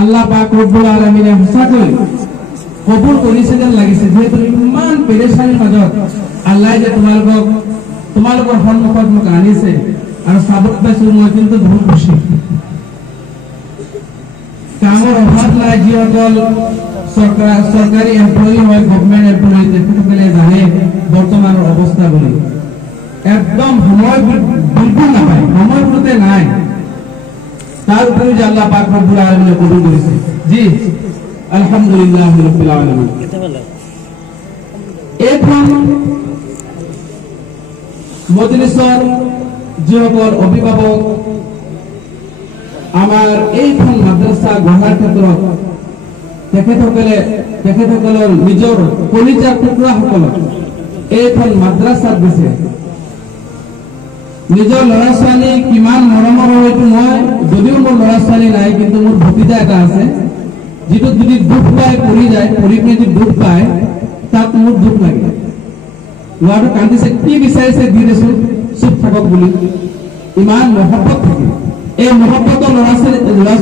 আল্লাহ পাক ৰব্বুল আলামিনে সঁচাকৈ কবুল কৰিছে যেন লাগিছে, যেহেতু ইমান পেৰেচানিৰ মাজত আল্লাহ যে তোমালোকৰ সন্মুখত মোক আনিছে আৰু চাবত পাইছো মই কিন্তু বহুত খুশি। কামৰ অভাৱ নাই, যিসকল চৰকাৰী এমপ্লয়ী হয়, গভৰ্ণমেণ্ট এমপ্লয়ী, তেখেতসকলে জানে বৰ্তমানৰ অৱস্থা বুলি। একদম সময় বিলকুল নাপায়, সময়বোৰতে নাই। তাৰ উপৰে যে আল্লাহ পাক ৰব্বুল আলামিন কবুল কৰেছে। জি আলহামদুলিল্লাহ ৰাব্বিল আলামিন। এখন মজলিসৰ যিসকল অভিভাৱক আমাৰ এইখন মাদ্ৰাসা গঢ়াৰ ক্ষেত্ৰত তেখেতসকলৰ নিজৰ কলিজাৰ টুকুৰাসকলক এইখন মাদ্ৰাসাত দিছে। নিজৰ ল'ৰা ছোৱালী কিমান মৰমৰ হয়তো মই, যদিও মোৰ ল'ৰা ছোৱালী নাই, কিন্তু মোৰ ভতিজা এটা আছে, যিটো যদি দুখ পায় পৰি যায়, পৰি পিনে যদি দুখ পায় তাত মোৰ দুখ লাগে। ল'ৰাটো কান্দিছে, কি বিচাৰিছে দি দিছো, চুপ থাকক বুলি। ইমান মহব্বত থাকে। এই মহব্বতৰ ল'ৰা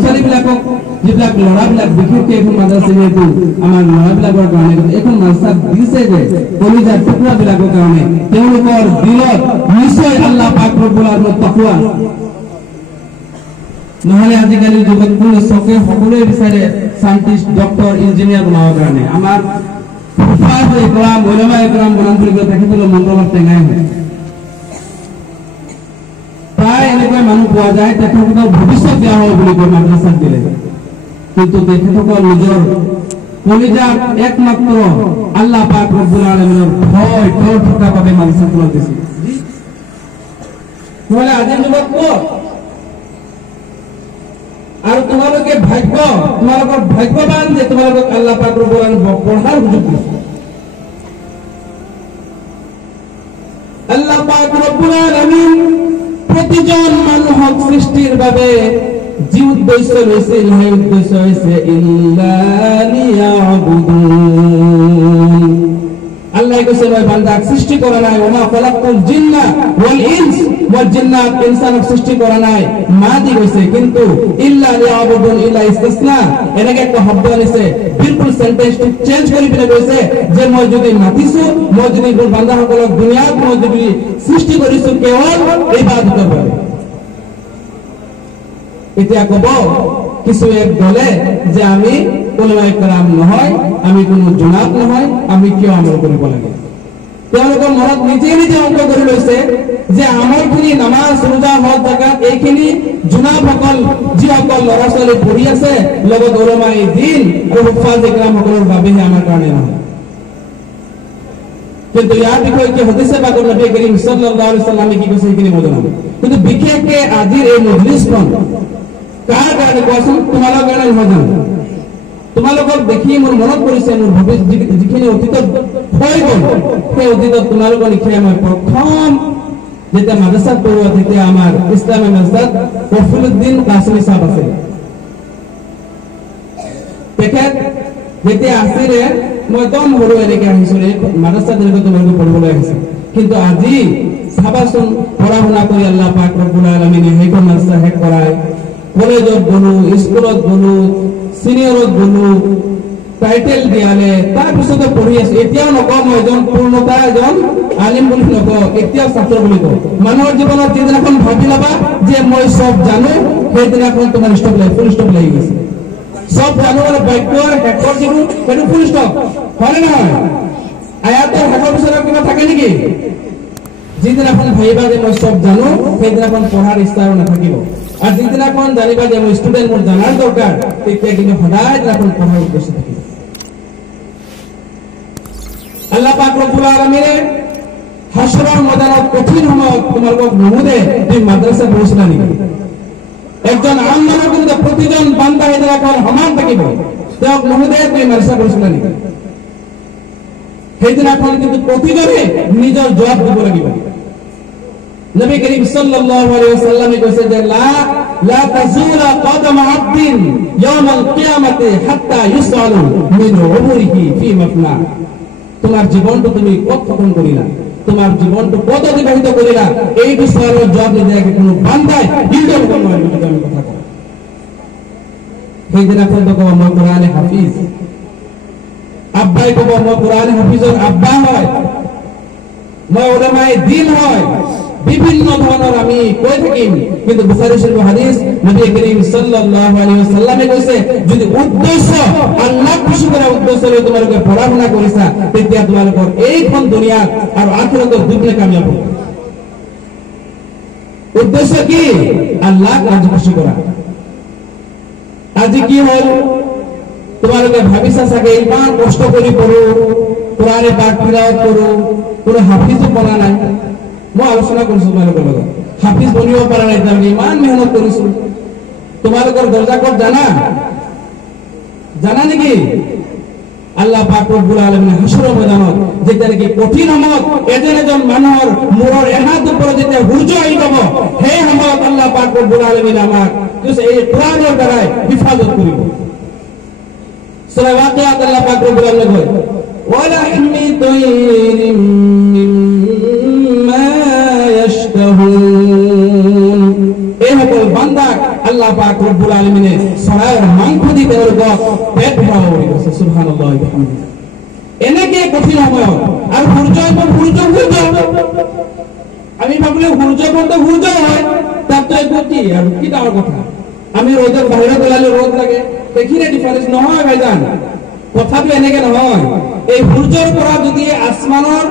ছোৱালীবিলাকক, যিবিলাক ল'ৰাবিলাক বিশেষকৈ এইখন মাদ্ৰাসা, যিহেতু আমাৰ ল'ৰাবিলাকৰ কাৰণে এইখন মাদ্ৰাসা দিছে যে কলিজাৰ টুকুৰাবিলাকৰ কাৰণে, তেওঁলোকৰ দিলত নিশ্চয় আল্লাহ পাক ৰব্বুল আলামিনৰ তাকৱা। নহলে আজিকালিৰ যুগত কোনো চকে সকলোৱে বিচাৰে চাইণ্টিষ্ট, ডক্টৰ, ইঞ্জিনিয়াৰ বনাবৰ কাৰণে। আমাৰ মৌলামা একৰাম বনাম বুলি কয়, তেখেতসকলৰ মন্ত্ৰৰ টেঙাই হয়। প্ৰায় এনেকুৱা মানুহ পোৱা যায়, তেখেতসকলৰ ভৱিষ্যত বেয়া হ'ব বুলি কয় মাদ্ৰাসাত দিলে, কিন্তু তেখেতসকল নিজৰ কলিজাত একমাত্ৰ আল্লাহ পাক ৰব্বুল আলামিনৰ ভয় ডৰ থকাৰ বাবে মাদ্ৰাসাখনত দিছিল। নহলে আজিৰ যুগত ক'ত? আৰু তোমালোকে তোমালোকৰ ভাগ্যৱান যে তোমালোকক আল্লাহ পাক ৰব্বুল আলামিনে পঢ়াৰ সুযোগ দিছে। আল্লাহ পাক ৰব্বুল আলামিন প্ৰতিজন মানুহক সৃষ্টিৰ বাবে যি উদ্দেশ্য লৈছিল, সেই উদ্দেশ্য হৈছে ইল্লা লিয়াবুদুন। আল্লাহ কৈছে মই বান্দাক সৃষ্টি কৰা নাই, ওমা খালাকতুল জিন্না ওয়াল ইনস, মই জিন্নাত ইনসানক সৃষ্টি কৰা নাই, মা দি কৈছে। কিন্তু ইল্লা লিয়াবুদুন, ইল্লা ইস্তিসনা, এনেকে একটা শব্দ আনিছে, বিলকুল সেন্টেন্সটো চেঞ্জ কৰি পিনে কৈছে যে মই যদি মাতিছো, মই যদি মোৰ বান্দাসকলক দুনিয়াত মই যদি সৃষ্টি কৰিছো কেৱল ইবাদতৰ বাবে। এতিয়া কব কিছু এক দলে যে আমি উলামা ইকৰাম নহয়, আমি কোনো জনাব নহয়, আমি কিয় আমল কৰিব লাগে? তেওঁলোকৰ মনত নিজে নিজে অংক কৰি লৈছে যে আমাৰখিনি নামাজ, ৰোজা, হজ, যাকাত, এইখিনি জনাবসকল যিসকল ল'ৰা ছোৱালী পঢ়ি আছে, লগত উলামাই দ্বীন আৰু হুফাজ ইকৰাম সকলৰ বাবেহে আমাৰ কাৰণে নহয়। কিন্তু ইয়াৰ বিষয়ে কি হাদিসে পাকৰ নবী করিম সাল্লাল্লাহু আলাইহি ওয়াসাল্লামে কি কৈছে সেইখিনি মই জানো। কিন্তু বিশেষকৈ আজিৰ এই মজলিছখন কাৰ কাৰণে কোৱাচোন? তোমালোকৰ কাৰণে নহয় জানো? তোমালোকক দেখি মোৰ মনত পৰিছে, মোৰ যিখিনি অতীতত হৈ গ'ল, সেই অতীতত তোমালোকৰ লিখিয়া মই প্ৰথম যেতিয়া মাদ্ৰাসাত পঢ়োৱা, তেতিয়া আমাৰ ইছলামী মাদ্ৰাসাত কফিলউদ্দিন কাছিমি সাহেব আছিল। তেখেত যেতিয়া আছিলে মই একদম সৰু এনেকে আহিছো, মাদ্ৰাসাত তেনেকৈ তোমালোকে পঢ়িবলৈ আহিছে। কিন্তু আজি চাবাচোন, পঢ়া শুনা কৰি আল্লাহ পাক ৰব্বুল আলামিনে সেইখন মাদ্ৰাসা শেষ কৰায়, কলেজত গলো, স্কুলত গলো, সিনিয়ৰত গলো, টাইটেল দিয়ালে, তাৰপিছতে পঢ়ি আছো। এতিয়াও নকওঁ মই এজন পূৰ্ণতা এজন আলিম বুলি নকওঁ, এতিয়াও ছাত্ৰ বুলি কওঁ। মানুহৰ জীৱনত যিদিনাখন ভাবি ল'বা যে মই চব জানো, সেইদিনাখন তোমাৰ ফুল ষ্টপ লাগি গৈছে। সব জানো মানে বাক্যৰ শেষৰ যিটো সেইটো ফুল ষ্টপ হয় নে নহয়? আয়াতৰ শেষৰ পিছত কিবা থাকে নেকি? যিদিনাখন ভাবিবা যে মই চব জানো, সেইদিনাখন পঢ়াৰ ইচ্ছা আৰু নাথাকিব। আৰ যেদিনাখন জানিবা যে মই স্টুডেন্ট, মোৰ জানাৰ দৰকাৰ, তেতিয়া কিন্তু সদায় দিনাখন পঢ়াৰ উদ্দেশ্য থাকিব। আল্লাহ পাক ৰব্বুল আলামিনে হাসৰৰ ময়দানত কঠিন সময়ত তোমালোকক নুসুধে তুমি মাদ্ৰাসা পঢ়িছিলা নেকি? একজন আম মানুহ কিন্তু প্ৰতিজন বান্দা সেইদিনাখন সমান থাকিব, তেওঁক নুসুধে তুমি মাদ্ৰাসা পঢ়িছিলা নেকি? সেইদিনাখন কিন্তু প্ৰতিজনে নিজৰ জবাব দিব লাগিব। নবী করিম সাল্লাল্লাহু আলাইহি ওয়াসাল্লামে কৈছে যে লা তাজুলা কদম আবদিন ইয়াউমাল কিয়ামাতি হাত্তা ইউসালু মিন উমরিহি ফি মাফনা। তোমার জীবনটা তুমি কত খতম করিলা, তোমার জীবনটা কত অতিবাহিত করিলা এই বিষয়ের জবাব দিতে কোনো বান্দায় হিন্দুর কোনো আমি কথা কই সেই দিন পর্যন্ত কব মই কোরআনে হাফিজ আব্বাই কব মই কোরআনে হাফিজর আব্বা হয় মই উলামায়ে দ্বীন হয় বিভিন্ন ধরনের আমি কই থাকিম কিন্তু বুখারী শরীফ হাদিস নবী করিম সাল্লাল্লাহু আলাইহি ওয়াসাল্লামে কইছে যদি উদ্দেশ্য আল্লাহ খুশি করার উদ্দেশ্য হলে তোমাকে পড়াশোনা করিছা তেতিয়া তোমাদের এইখন দুনিয়া আর আখিরাতের দুনিয়া কামিয়াব হবে উদ্দেশ্য কি আল্লাহ রাজি খুশি করা আজি কি হল তোমাকে ভাবিছা সাকে ইমান কষ্ট করি পড়ো কোরআনে পাক তিলাওয়াত করো কোনো হাফিজ পড়া নাই মই আলোচনা কৰিছো তোমালোকৰ লগত হাফিজ বনিব পৰা নাই তাৰমানে ইমান মেহনত কৰিছো তোমালোকৰ দৰজা ক'ত জানা নেকি আল্লাহ পাক ৰব্বুল আলামিন হাসৰৰ ময়দানত যেতিয়া নেকি কঠিন সময়ত এজন মানুহৰ মূৰৰ এহাত ওপৰত যেতিয়া সূৰ্য আহি যাব সেই সময়ত আল্লাহ পাক ৰব্বুল আলামিন আমাক এই কোৰআনৰ দ্বাৰাই হিফাজত কৰিব সূৰা ওয়াকিয়াত আল্লাহ পাক ৰব্বুল আলামিন কয় ওয়ালাহমি তাইরিম মিম্মা ইয়াশতাহুন এই সকল বান্দা আল্লাহ পাক রব্বুল আলামিনে সরায়ের মাংস দি তেওঁলোকক পেট ভৰাব দিছে সুবহানাল্লাহ বিহামদি এনেকে কঠিন সময় আর সূর্য আমি ভাবলে সূর্য বন্ধ সূর্য হয় তার তো একটু কি আর কি ডাঙর কথা আমি রোদের বাইরে গেলে রোদ লাগে দেখিলে ডিফারেন্স নহয় ভাইজান কথাটো এনেকে নহয় এই সূৰ্যৰ পৰা যদি আসমানৰ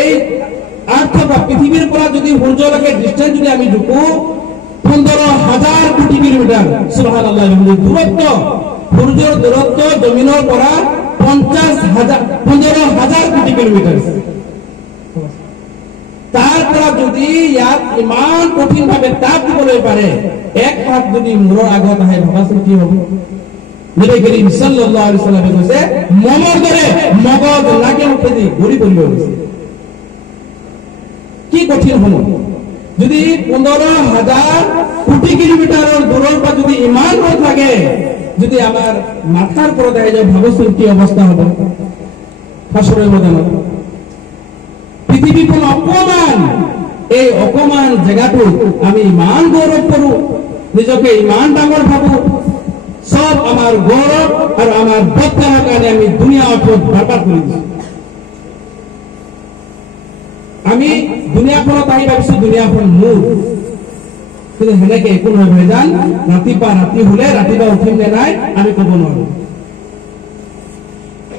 এই আৰ্থ বা পৃথিবীৰ পৰা যদি সূৰ্যলৈকে ডিসটেন্স যদি আমি ঢুকো 15,000 কোটি কিলোমিটাৰ সুবহানাল্লাহ দূৰত্ব সূৰ্যৰ দূৰত্ব জমিনৰ পৰা 15,000 কোটি কিলোমিটার তারপরা যদি ইয়াত ইমান কঠিন ভাবে তাপ দিবলৈ পারে এক হাত যদি মূৰৰ আগত আহে ভাবাচোন কি হ'ব নবী কৰিম সাল্লাল্লাহু আলাইহি ওয়াসাল্লামে কৈছে মমৰ দৰে মগজ লাগে উঠি ঘূৰি পৰিব গৈছে কি কঠিন সময় যদি 15,000 কোটি কিলোমিটাৰৰ দূৰৰ পৰা যদি ইমান ৰ'দ লাগে যদি আমাৰ মাথাৰ ওপৰত আহি যায় ভাবচোন কি অৱস্থা হ'ব হাসৰৰ ময়দানত পৃথিবীখন অকমান এই অকমান জায়গাটো আমি ইমান গৌৰৱ কৰো নিজকে ইমান ডাঙৰ ভাবো সব আমার গৌরব আর আমার বক্তার কারণে আমি দুনিয়া অর্থ বরবাদ করে দিছি আমি দুনিয়াখনত আহি ভাবিছো দুনিয়াখন মোৰ কিন্তু হেনেকে একো নহয় ভাইজান ৰাতিপুৱা ৰাতি হলে ৰাতিপুৱা উঠিম নে নাই আমি ক'ব নোৱাৰো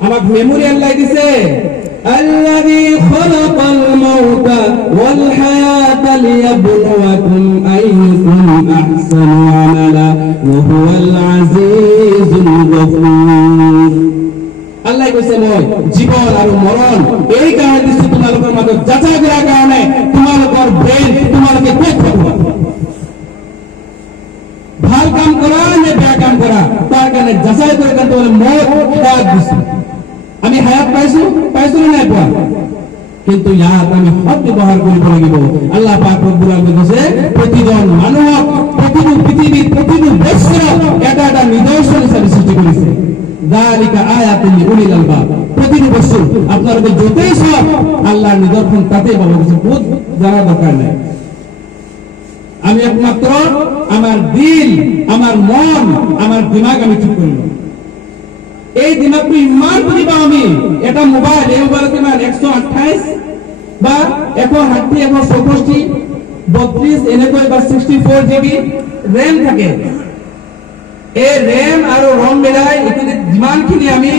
আমাক মেমৰি আল্লাহ দিছে الذي خلق الموت والحياة ليبلوكم أيكم أحسن عملا وهو العزيز الغفور আল্লাহ কৈছে মই জীবন আৰু মৰণ এই কাৰণে দিছো তোমালোকৰ মাজত যাচাই কৰাৰ কাৰণে তোমালোকৰ ব্ৰেইন তোমালোকে ক'ত পাব ভাল কাম কৰা নে বেয়া কাম কৰা তাৰ কাৰণে যাচাই কৰি কাৰণে মই হায়াত দিছো আমি হায়াত পাইছো নাই পোৱা কিন্তু ইয়াত আমি সৎ ব্যৱহাৰ কৰিব লাগিব আল্লাহ পাক ৰব্বুল আলামিন কৈছে প্ৰতিজন মানুহক প্ৰতিটো পৃথিৱীৰ প্ৰতিটো বস্তুৰ এটা এটা নিদৰ্শন হিচাপে সৃষ্টি কৰিছে যালিকা আয়াতুল লিউলিল আলবাব প্ৰতিটো বস্তু আপোনালোকে যতেই সব আল্লাহৰ নিদৰ্শন তাতে পাব গৈছে বহুত জানা দৰকাৰ নাই আমি একমাত্ৰ আমাৰ দিল আমাৰ মন আমাৰ দিমাগ আমি ঠিক কৰিব এই দিমাগটো ইমান বুজি পাওঁ আমি এটা মোবাইল এই মোবাইলত কিমান 128 বা 160 164 32 এনেকৈ বা 64 জিবি ৰেম থাকে এই ৰেম আৰু ৰম মিলাই এখিনি যিমানখিনি আমি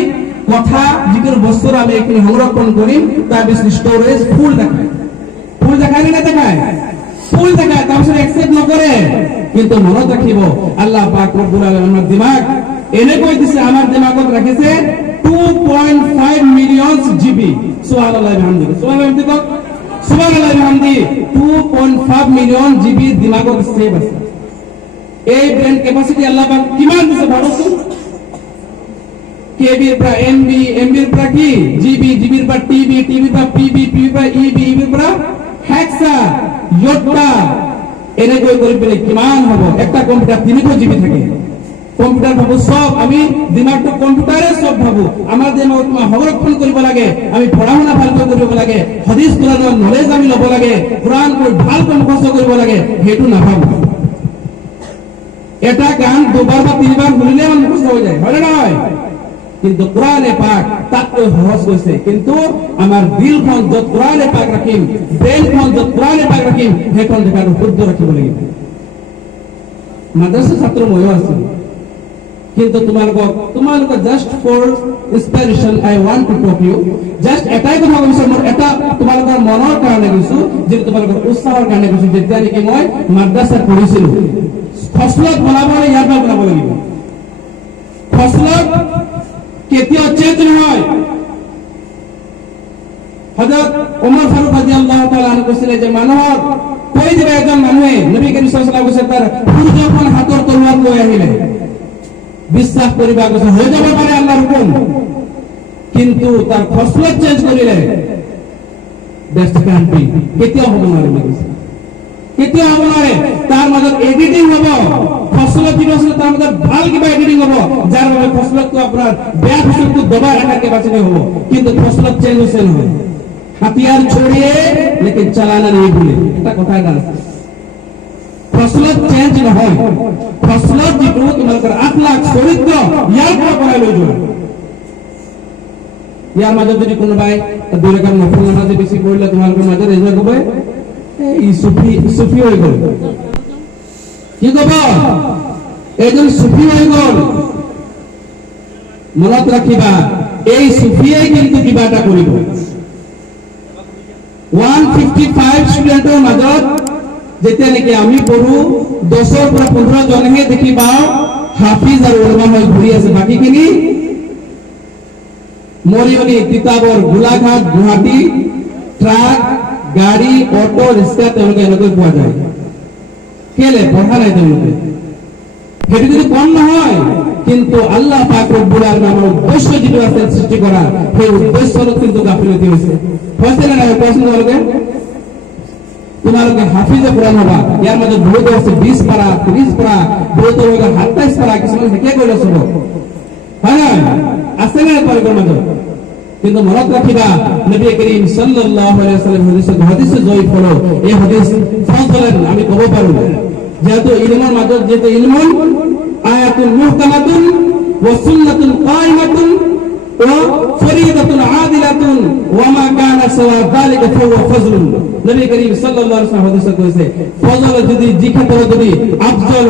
কথা যিকোনো বস্তুৰ আমি এখিনি সংৰক্ষণ কৰিম তাৰ পিছত ষ্টৰেজ ফুল দেখায় নে নেদেখায় ফুল দেখায় তাৰপিছত একচেপ্ট নকৰে কিন্তু মনত ৰাখিব আল্লাহ পাক ৰব্বুল আলামিনৰ দিমাগ এনেকৈ দিছে আমাৰ দিমাগত ৰাখিছে 2.5 মিলিয়ন জিবি সুবহানাল্লাহ বিহামদি সুবহানাল্লাহ বিহামদি 2.5 মিলিয়ন জিবি দিমাগত সেভ আছে এই ব্রেন ক্যাপাসিটি আল্লাহ পাক কিমান দিছে ভাবচোন কেবিৰ পৰা এমবিৰ পৰা কি জিবিৰ পৰা টিবিৰ পৰা পিবিৰ পৰা ইবিৰ পৰা হেক্সা ইয়টা এনেকৈ কৰি পেলাই কিমান হ'ব একটা কম্পিউটাৰ 300 জিবি থাকে কম্পিউটাৰ ভাবো সব আমি দিমাগটো কম্পিউটাৰে সব ভাবো আমাৰ দিমাগ সংৰক্ষণ কৰিব লাগে আমি পঢ়া শুনা ভালকৈ কৰিব লাগে হাদিস কোৰানৰ নলেজ আমি ল'ব লাগে কোৰআন কৈ ভালকৈ মুখস্থ কৰিব লাগে হেতু নাভাবো এটা গান দুবাৰ বা তিনিবাৰ শুনিলে মান মুখস্থ হৈ যায় হয় না নহয় কিন্তু কোৰআনে পাক তাতকৈ সহজ কৈছে কিন্তু আমাৰ দিলখন যত কোৰআনে পাক ৰাখিম ব্ৰেইনখন যত কোৰআনে পাক ৰাখিম হেখন দেখাটো শুদ্ধ ৰাখিব লাগিব মাদ্ৰাসা ছাত্ৰ ময়ো আছে কিন্তু তোমালোক just for inspiration I want to talk you just এটাই কথা কৈছো মোৰ এটা তোমালোকৰ মনৰ কাৰণে কৈছো যে তোমালোকৰ উৎসাহৰ কাৰণে কৈছো যেতিয়া নেকি মই মাদ্ৰাসা পঢ়িছিলো ফসলত বনাবলৈ ইয়াৰ পৰা বনাব লাগিব ফসলত কেতিয়াও চেঞ্জ নহয় হযৰত ওমৰ ফাৰুক ৰাদিয়াল্লাহু তাআলা আনহু কৈছিলে যে মানুহৰ কৈ দিলে এজন মানুহে নবী কৰিম সাল্লাল্লাহু আলাইহি ওয়াসাল্লাম সূৰ্যখন হাতৰ তলুৱাত লৈ আহিলে বিশ্বাস কৰিবা কৈছে হৈ যাব পাৰে আল্লাহৰ হুকুম কিন্তু তাৰ ফসলত চেঞ্জ কৰিলে দ্যাটস কান্ট্ৰি কেতিয়াও হ'ব নোৱাৰে কেতিয়াও হ'ব নোৱাৰে তাৰ মাজত এডিটিং হ'ব ফসলত কি আছে তাৰ মাজত ভাল কিবা এডিটিং হ'ব যাৰ বাবে ফসলতটো আপোনাৰ বেয়া ফসলটো দবাই ৰাখাকে বাঁচিলে হ'ব কিন্তু ফসলত চেঞ্জ হৈছে নহয় হাতিয়ার छोड़िए लेकिन चलाना नहीं भूले এটা কথা এটা ফসলত চেঞ্জ নহয় ফসলত যেটো তোমালোকৰ আখলাক চৰিত্ৰ ইয়াৰ পৰা বনাই লৈ যোৱা ইয়াৰ মাজত যদি কোনোবাই দুইৰকম নফল নামাজ বেছি কৰিলে তোমালোকৰ মাজত এজনে কব এই সুফি হৈ গ'ল কি কব এজন সুফি হৈ গ'ল মনত ৰাখিবা এই সুফিয়ে কিন্তু কিবা এটা কৰিব 155 স্টুডেন্টৰ মাজত যেতিয়া নেকি আমি পঢ়ো 10 পৰা 15 জনহে দেখিবা হাফিজ আৰু উলামা হৈ ঘূৰি আছে বাকিখিনি মৰিয়নি তিতাবৰ গোলাঘাট গুৱাহাটী ট্ৰাক গাড়ী অটো ৰিক্সা তেওঁলোকে এনেকৈ পোৱা যায় কেলে পঢ়া নাই তেওঁলোকে সেইটো কিন্তু কম নহয় কিন্তু আল্লাহ পাক রব্বুল আলামিন উদ্দেশ্য যেটো আছে সৃষ্টি করা সেই উদ্দেশ্যত কিন্তু গাফিলতি হৈছে হয়ছে না তোমালোকে হাফিজে কোরআন হবা ইয়ার মধ্যে বহুত আছে 20 পারা 30 পারা বহুত হয়ে 27 পারা কিছু হেকে কইলো সব হয় না আছে না তোমালোকৰ মাজত কিন্তু মনত রাখিবা নবী করিম সাল্লাল্লাহু আলাইহি ওয়াসাল্লাম হাদিসে জয়ী হলো এই হাদিস ফজলেন আমি কব পারো যেহেতু ইলমের মাজত যেহেতু ইলমুন আয়াতুল মুহকামাতুন ওয়া সুন্নাতুন কায়মাতুন ওয়া ফরিদাতুন আদিলাতুন ওয়া মা কানা সাওয়া যালিকা ফাহুয়া ফজলুন নবী করিম সাল্লাল্লাহু আলাইহি ওয়াসাল্লাম হাদিসে কইছে ফজল যদি জিখাতে যদি আফজল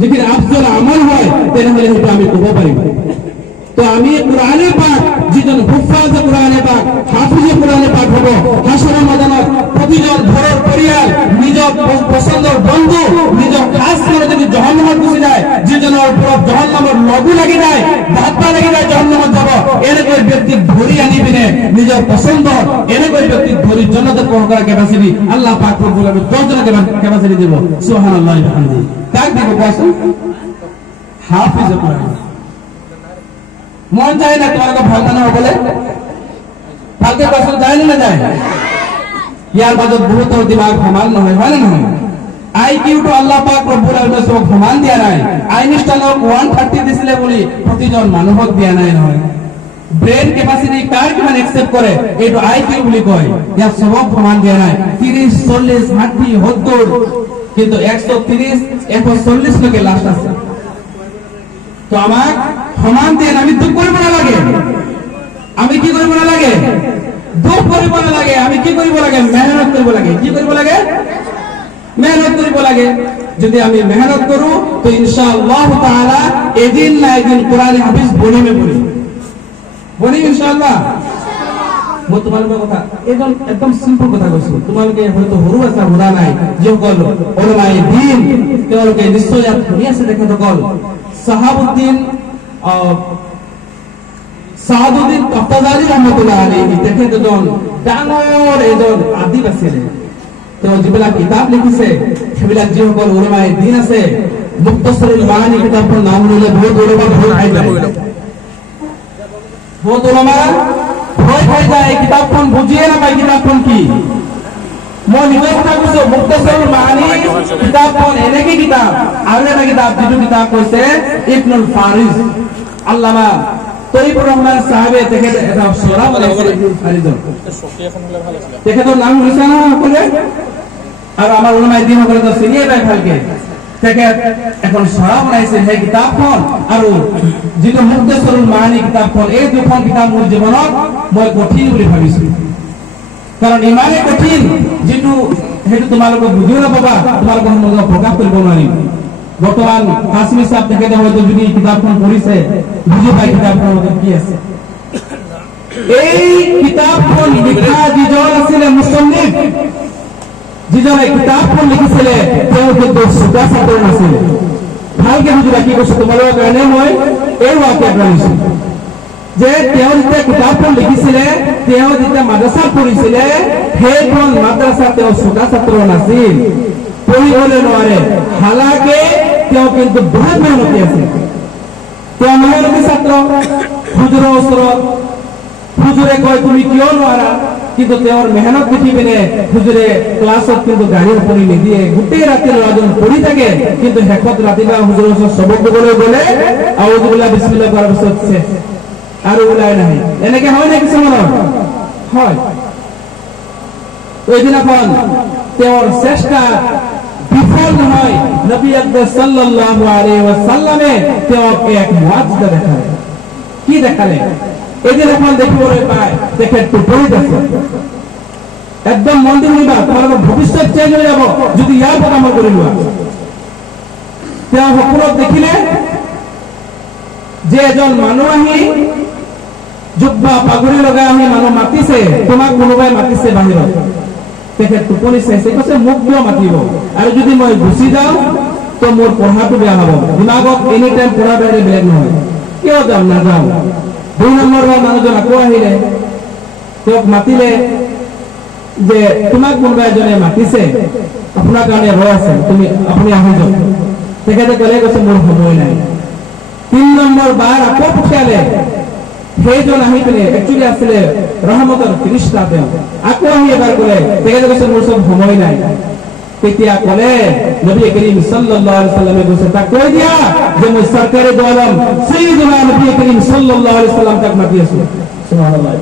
যেখানে আফজল আমল হয় তাহলে এটা আমি কব পারিব তো আমি কোরআনে পাক যেজন হুফাজ কোরআনে পাক হাফিজ কোরআনে পাক হবো হাসরের ময়দানে প্রতিজন ঘরের পরিবার নিজ পছন্দের বন্ধু নিজ খাস করে যদি জাহান্নামে গুছি যায় যেজনের উপর জাহান্নামের লগু লাগি যায় ধাপ্পা লাগি যায় জাহান্নামে যাব এরকম ব্যক্তি ধরি আনিবিনে নিজ পছন্দ এরকম ব্যক্তি ধরি জান্নাতে পৌঁছার ক্যাপাসিটি আল্লাহ পাক রব্বুল আলামিন 10 জনের ক্যাপাসিটি দেব সুবহানাল্লাহ আলহামদুলিল্লাহ কাক দিব কোন হাফিজ কোরআন মন যায় না তোমার ভাল না বলে কালকে পছন্দ যায় না যায় ইয়ার বাজত বহুত দিমাগ সমান নহয় হয় না নহয় আইকিউ তো আল্লাহ পাক রব্বুল আলামিন সব সমান দিয়া নাই আইনস্টাইনক 130 দিছিলে বলি প্রতিজন মানুহক দিয়া নাই নহয় ব্রেন ক্যাপাসিটি কার কিমান একসেপ্ট করে এইটো আইকিউ বুলি কয় ইয়া সব সমান দিয়া নাই 30 40 60 70 কিন্তু 130 140 লকে লাস্ট আছে তো আমাক সমান দেন আমি দুঃখ কৰিব নালাগে আমি কি কৰিব নালাগে দুঃখ কৰিব নালাগে আমি কি কৰিব লাগে মেহনত কৰিব লাগে কি কৰিব লাগে মেহনত কৰিব লাগে যদি আমি মেহনত কৰো তো ইনশাআল্লাহ তাআলা এদিন না একদিন কোৰআন হাফিজ বনিমে বনি ইনশাআল্লাহ মই তোমালোকৰ কথা একদম সিম্পল কথা কৈছো তোমালোকে হয়তো সৰু আছে বুঢ়া নাই যিসকল ওলামায়ে দ্বীন তেওঁলোকে নিশ্চয় ইয়াত শুনি আছে তেখেতসকল সাহাবুদ্দিন সাদুদ্দিন তফতাজালি রহমাতুল্লাহ আলাইহি তেখেতজন ডাঙৰ এজন আদিব আছিল তেওঁ যিবিলাক কিতাপ লিখিছে সেইবিলাক যিসকল উলামায়ে দ্বীন আছে মুক্তাসারুল মাআনি কিতাপৰ নাম ললে বহুত উলামা ভয় খাই যায় বহুত উলামা ভয় খাই যায় কিতাপখন বুজিয়ে নাপায় কিতাপখন কি মই নিজে কথা কৈছো মুক্তাছাৰুল মাআনী কিতাপখন এনেকে কিতাপ আৰু এটা কিতাপ যিটো কিতাপ কৈছে ইবনুল ফাৰিজ আল্লামা তৈয়বুৰ ৰহমান সাহেবে তেখেতে এটা সূৰা বনাইছে ইবনুল ফাৰিজৰ তেখেতৰ নাম হৈছে না সকলে আৰু আমাৰ উলামায়ে দিন সকলে তো চিনিয়ে পায় ভালকে তেখেত এখন সূৰা বনাইছে সেই কিতাপখন আৰু যিটো মুক্তাছাৰুল মাআনী কিতাপখন এই দুখন কিতাপ মোৰ জীৱনত মই কঠিন বুলি ভাবিছো কাৰণ ইমানে কঠিন যেটো হেতু তোমালোকক বুজিও নাপাবা তোমালোকক মই প্ৰকাশ কৰিব নোৱাৰিম বৰ্তমান কাশ্মীৰ সাহেব তেখেতে হয়তো যদি কিতাপখন পঢ়িছে বুজি পায় কিতাপখনৰ মধ্যে কি আছে এই কিতাপখন লিখা যিজন আছিলে মুছন্নিফ যিজনে কিতাপখন লিখিছিলে তেওঁ কিন্তু সুদা ছাত্ৰ নাছিল ভালকে বুজি ৰাখি কৈছো তোমালোকৰ কাৰণে মই এই বাক্য ৰাখিছো যে তেওঁ যেতিয়া কিতাপখন লিখিছিলে তেওঁ যেতিয়া মাদ্ৰাসাত পঢ়িছিলে সেইখন মাদ্ৰাসা তেওঁ সুদা ছাত্ৰ নাছিল পঢ়িবলৈ নোৱাৰে হালাকে তেওঁ কিন্তু বহুত মেহনতি আছিল তেওঁ মেহনতি ছাত্ৰ হুজুৰৰ ওচৰত হুজুৰে কয় তুমি কিয় নোৱাৰা কিন্তু তেওঁৰ মেহনত দেখি পিনে হুজুৰে ক্লাছত কিন্তু গাড়ীৰ পৰি নিদিয়ে গোটেই ৰাতি ল'ৰাজন পঢ়ি থাকে কিন্তু শেষত ৰাতিপুৱা হুজুৰৰ ওচৰত সবক দিবলৈ গ'লে আউযুবিল্লাহ বিসমিল্লাহ কৰাৰ পিছত আৰু ওলাই নাহে এনেকে হয় নে কিছুমানৰ হয় এইদিনাখন তেওঁৰ চেষ্টা বিফল নহয় নবী আকৰাম সাল্লাল্লাহু আলাইহি ওয়াসাল্লামে তেওঁক এক মুআজিজা দেখালে কি দেখালে এইদিনাখন দেখিবলৈ পায় তেখেত টোপনিত আছে একদম মন দি শুনিবা তোমালোকৰ ভৱিষ্যত চেঞ্জ হৈ যাব যদি ইয়াৰ কথা মই কৰি লোৱা তেওঁ সপোনত দেখিলে যে এজন মানুহ আহি জুব্বা পাগুৰি লগাই আহি মানুহ মাতিছে তোমাক কোনোবাই মাতিছে বাহিৰত তেখেত টোপনি চাইছে কৈছে মোক কিয় মাতিব আৰু যদি মই গুচি যাওঁ তো মোৰ পঢ়াটো বেয়া হ'ব দিমাগত এনি টাইম পঢ়া বাহিৰে বেলেগ নহয় কিয় যাম নাযাওঁ 2 নম্বৰৰ মানুহজন আকৌ আহিলে তেওঁক মাতিলে যে তোমাক কোনোবা এজনে মাতিছে আপোনাৰ কাৰণে ৰৈ আছে আপুনি আহি যাওক তেখেতে ক'লে কৈছে মোৰ সময় নাই 3 নম্বৰ বাৰ আকৌ পঠিয়ালে সেইজন আহি পিনে একচুৱেলি আছিলে ৰহমতৰ ফিৰিষ্টা তেওঁ আকৌ আহি এবাৰ ক'লে তেখেতে কৈছে মোৰ সব সময় নাই তেতিয়া ক'লে নবী করিম সাল্লাল্লাহু আলাইহি সাল্লামে কৈছে তাক কৈ দিয়া যে মই সরকারে দো আলম সাইয়্যিদুনা নবী করিম সাল্লাল্লাহু আলাইহি সাল্লাম তাক মাতি আছো সুবহানাল্লাহ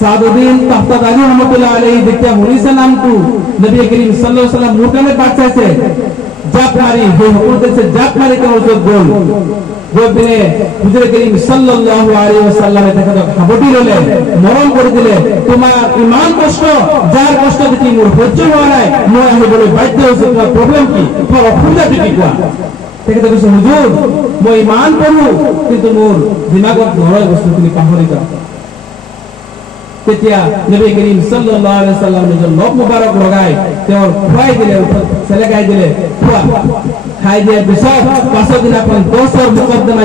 সাদউদ্দিন তাহতাদানি রহমাতুল্লাহ আলাইহি যেতিয়া শুনিছে নামটো নবী করিম সাল্লাল্লাহু আলাইহি সাল্লাম মুরকানে বাঁচাইছে জাপ মারি হে হুকুমতে জাপ মারি কোন ওষুধ গোল গোবিনে হুজুর করিম সাল্লাল্লাহু আলাইহি ওয়াসাল্লাম তেখেতক হাবটি ললে মরম করে দিলে তোমার ইমান কষ্ট যার কষ্ট দেখি মোর সহ্য হোৱা নাই মই আহিবলৈ বাধ্য হৈছো তোমাৰ প্ৰবলেম কি তোমাৰ অসুবিধা কি কোৱা তেখেতে কৈছে হুজুৰ মই ইমান পঢ়ো কিন্তু মোৰ দিমাগত নৰয় বস্তু তুমি পাহৰি যাও তেতিয়া নবী কৰিম সাল্লাল্লাহু আলাইহি ওয়াসাল্লাম নিজৰ লব মুবাৰক লগাই তেওঁৰ খুৱাই দিলে চেলেকাই দিলে খাই দিয়াৰ পিছত পাছৰ দিনাখন 10ৰ মুকদ্দিমা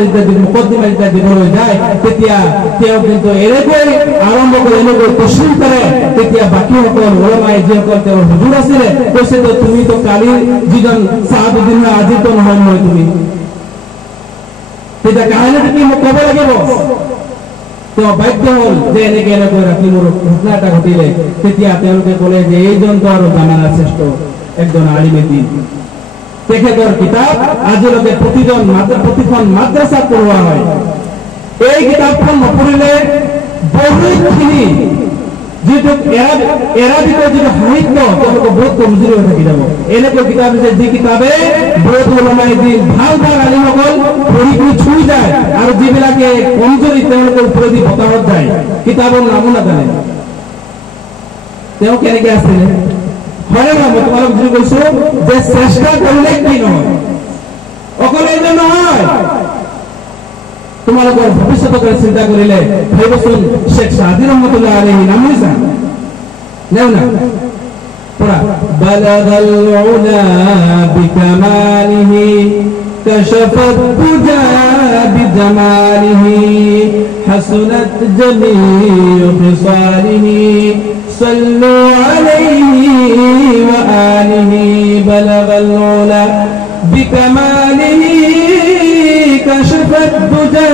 যেতিয়া দিবলৈ যায় তেতিয়া তেওঁ কিন্তু এনেকৈ আৰম্ভ কৰি এনেকৈ প্ৰশ্ন কৰে তেতিয়া বাকীসকল ওলামায়ে যিসকল তেওঁৰ হুজুৰ আছিলে কৈছে যে তুমি তো কালি যিজন সাহাবুদ্দিন আজি তো নহয় মই তুমি তেতিয়া কাহিনীটো কি মোক ক'ব লাগিব তেওঁ বাধ্য হল যে এনেকৈ এনেকৈ ৰাতি মোৰ ঘটনা এটা ঘটিলে তেতিয়া তেওঁলোকে ক'লে যে এইজন তো আৰু জামানাৰ শ্ৰেষ্ঠ একজন আলিমে দিন তেখেতৰ কিতাপ আজিলৈকে প্ৰতিখন মাদ্ৰাসাত পঢ়োৱা হয় এই কিতাপখন নপঢ়িলে বহুতখিনি যিটো এৰাবিকৰ যিটো সাহিত্য তেওঁলোকে বহুত কমজোৰি হৈ থাকি যাব এনেকুৱা কিতাপ আছে যি কিতাপে বহুত ওলামায়ে দিন ভাল আলিমসকল পঢ়ি পঢ়ি চুই যায় আৰু যিবিলাকে কমজোৰি তেওঁলোকৰ ওপৰেদি বতাহত যায় কিতাপৰ নামো নাজানে তেওঁ কেনেকৈ আছিলে হয় না মই তোমালোক বুজি কৈছো যে চেষ্টা কৰিলে কি নহয় অকল এইটো নহয় তোমালোকৰ ভৱিষ্যতৰ চিন্তা কৰিলে ভাবিবচোন শেখ সাদী ৰহমাতুল্লাহ আলাইহি নাম শুনিছা নেও না পঢ়া বালাগাল উলা বিকামালিহি কাশাফাত দুজা বিজামালিহি হাসনাত জামিউ খিসালিহি সাল্লু আলাইহি ওয়া আলিহি বালাগাল উলা বিকামালিহি كشفت الدجى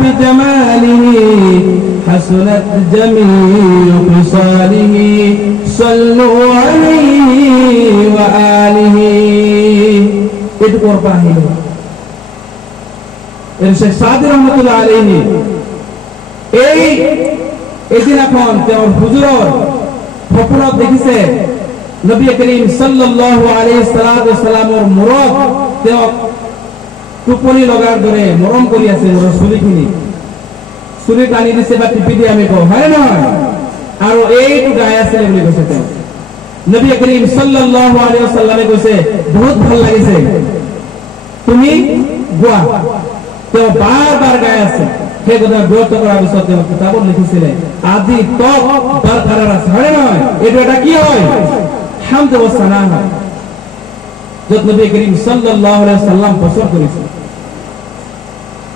بجماله حسنت جميع خصاله সাল্লু আলাইহি ওয়া আলিহি এটু করবা হইল এর শেখ সাদি রহমাতুল্লাহ আলাইহি এই এদিন এখন তেমন হুজুর স্বপ্নত দেখিছে নবী করিম সাল্লাল্লাহু আলাইহি সাল্লামের মুরদ তেও টুপনি লগার ধরে মরম করি আছে মোর চুলিখিনি চুলি টানি দিছে বা টিপি দিয়ে আমি কওঁ হয় নহয় আৰু এইটো গাই আছে বুলি কৈছে তেওঁ নবী কৰিম সাল্লাল্লাহু আলাইহি সাল্লামে কৈছে বহুত ভাল লাগিছে তুমি গোৱা তেওঁ বাৰ গাই আছে সেই কথা বিৰত কৰাৰ পিছত তেওঁ কিতাপত লিখিছিলে আজি তক বাৰকাৰাৰ আছে হয় নহয় এইটো এটা কি হয় হামদ ও সানা হয় যত নবী করিম সাল্লাল্লাহু আলাইহি সাল্লাম বছর করেছে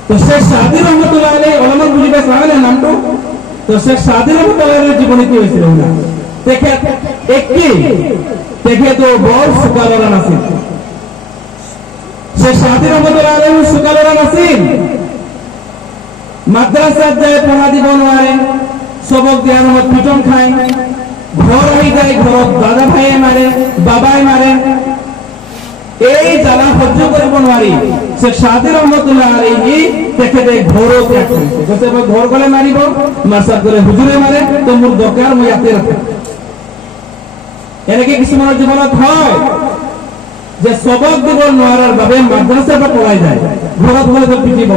তো শেখ সাদি রহমাতুল্লাহ আলাইহি ওলামা বুঝিবে সাহালে নামটো তো শেখ সাদি রহমাতুল্লাহ আলাইহির জীবনে কি হয়েছিল না দেখে একটি দেখে তো বড় সুকালরা নাছিল শেখ সাদি রহমাতুল্লাহ আলাইহি সুকালরা নাছিল মাদ্রাসাত যায় পড়া দিব নোৱাৰে সবক দেওয়াৰ মত পিটন খায় ঘৰ হয়ে যায় ঘৰ দাদা ভাইয়ে মাৰে বাবাই মাৰে এই জ্বালা সহ্য কৰিব নোৱাৰি শেখ সাদি ৰহমাতুল্লাহ আলাইহি তেখেতে ঘৰও ত্যাগ কৰিছে কৈছে মই ঘৰ গলে মাৰিব মাসাত গলে হুজুৰে মাৰে তো মোৰ দৰকাৰ মই ইয়াতে ৰাখে এনেকে কিছুমানৰ জীৱনত হয় যে সবক দিব নোৱাৰাৰ বাবে মাদ্ৰাসাৰ পৰা পলাই যায় ঘৰত গলে তো পিটিব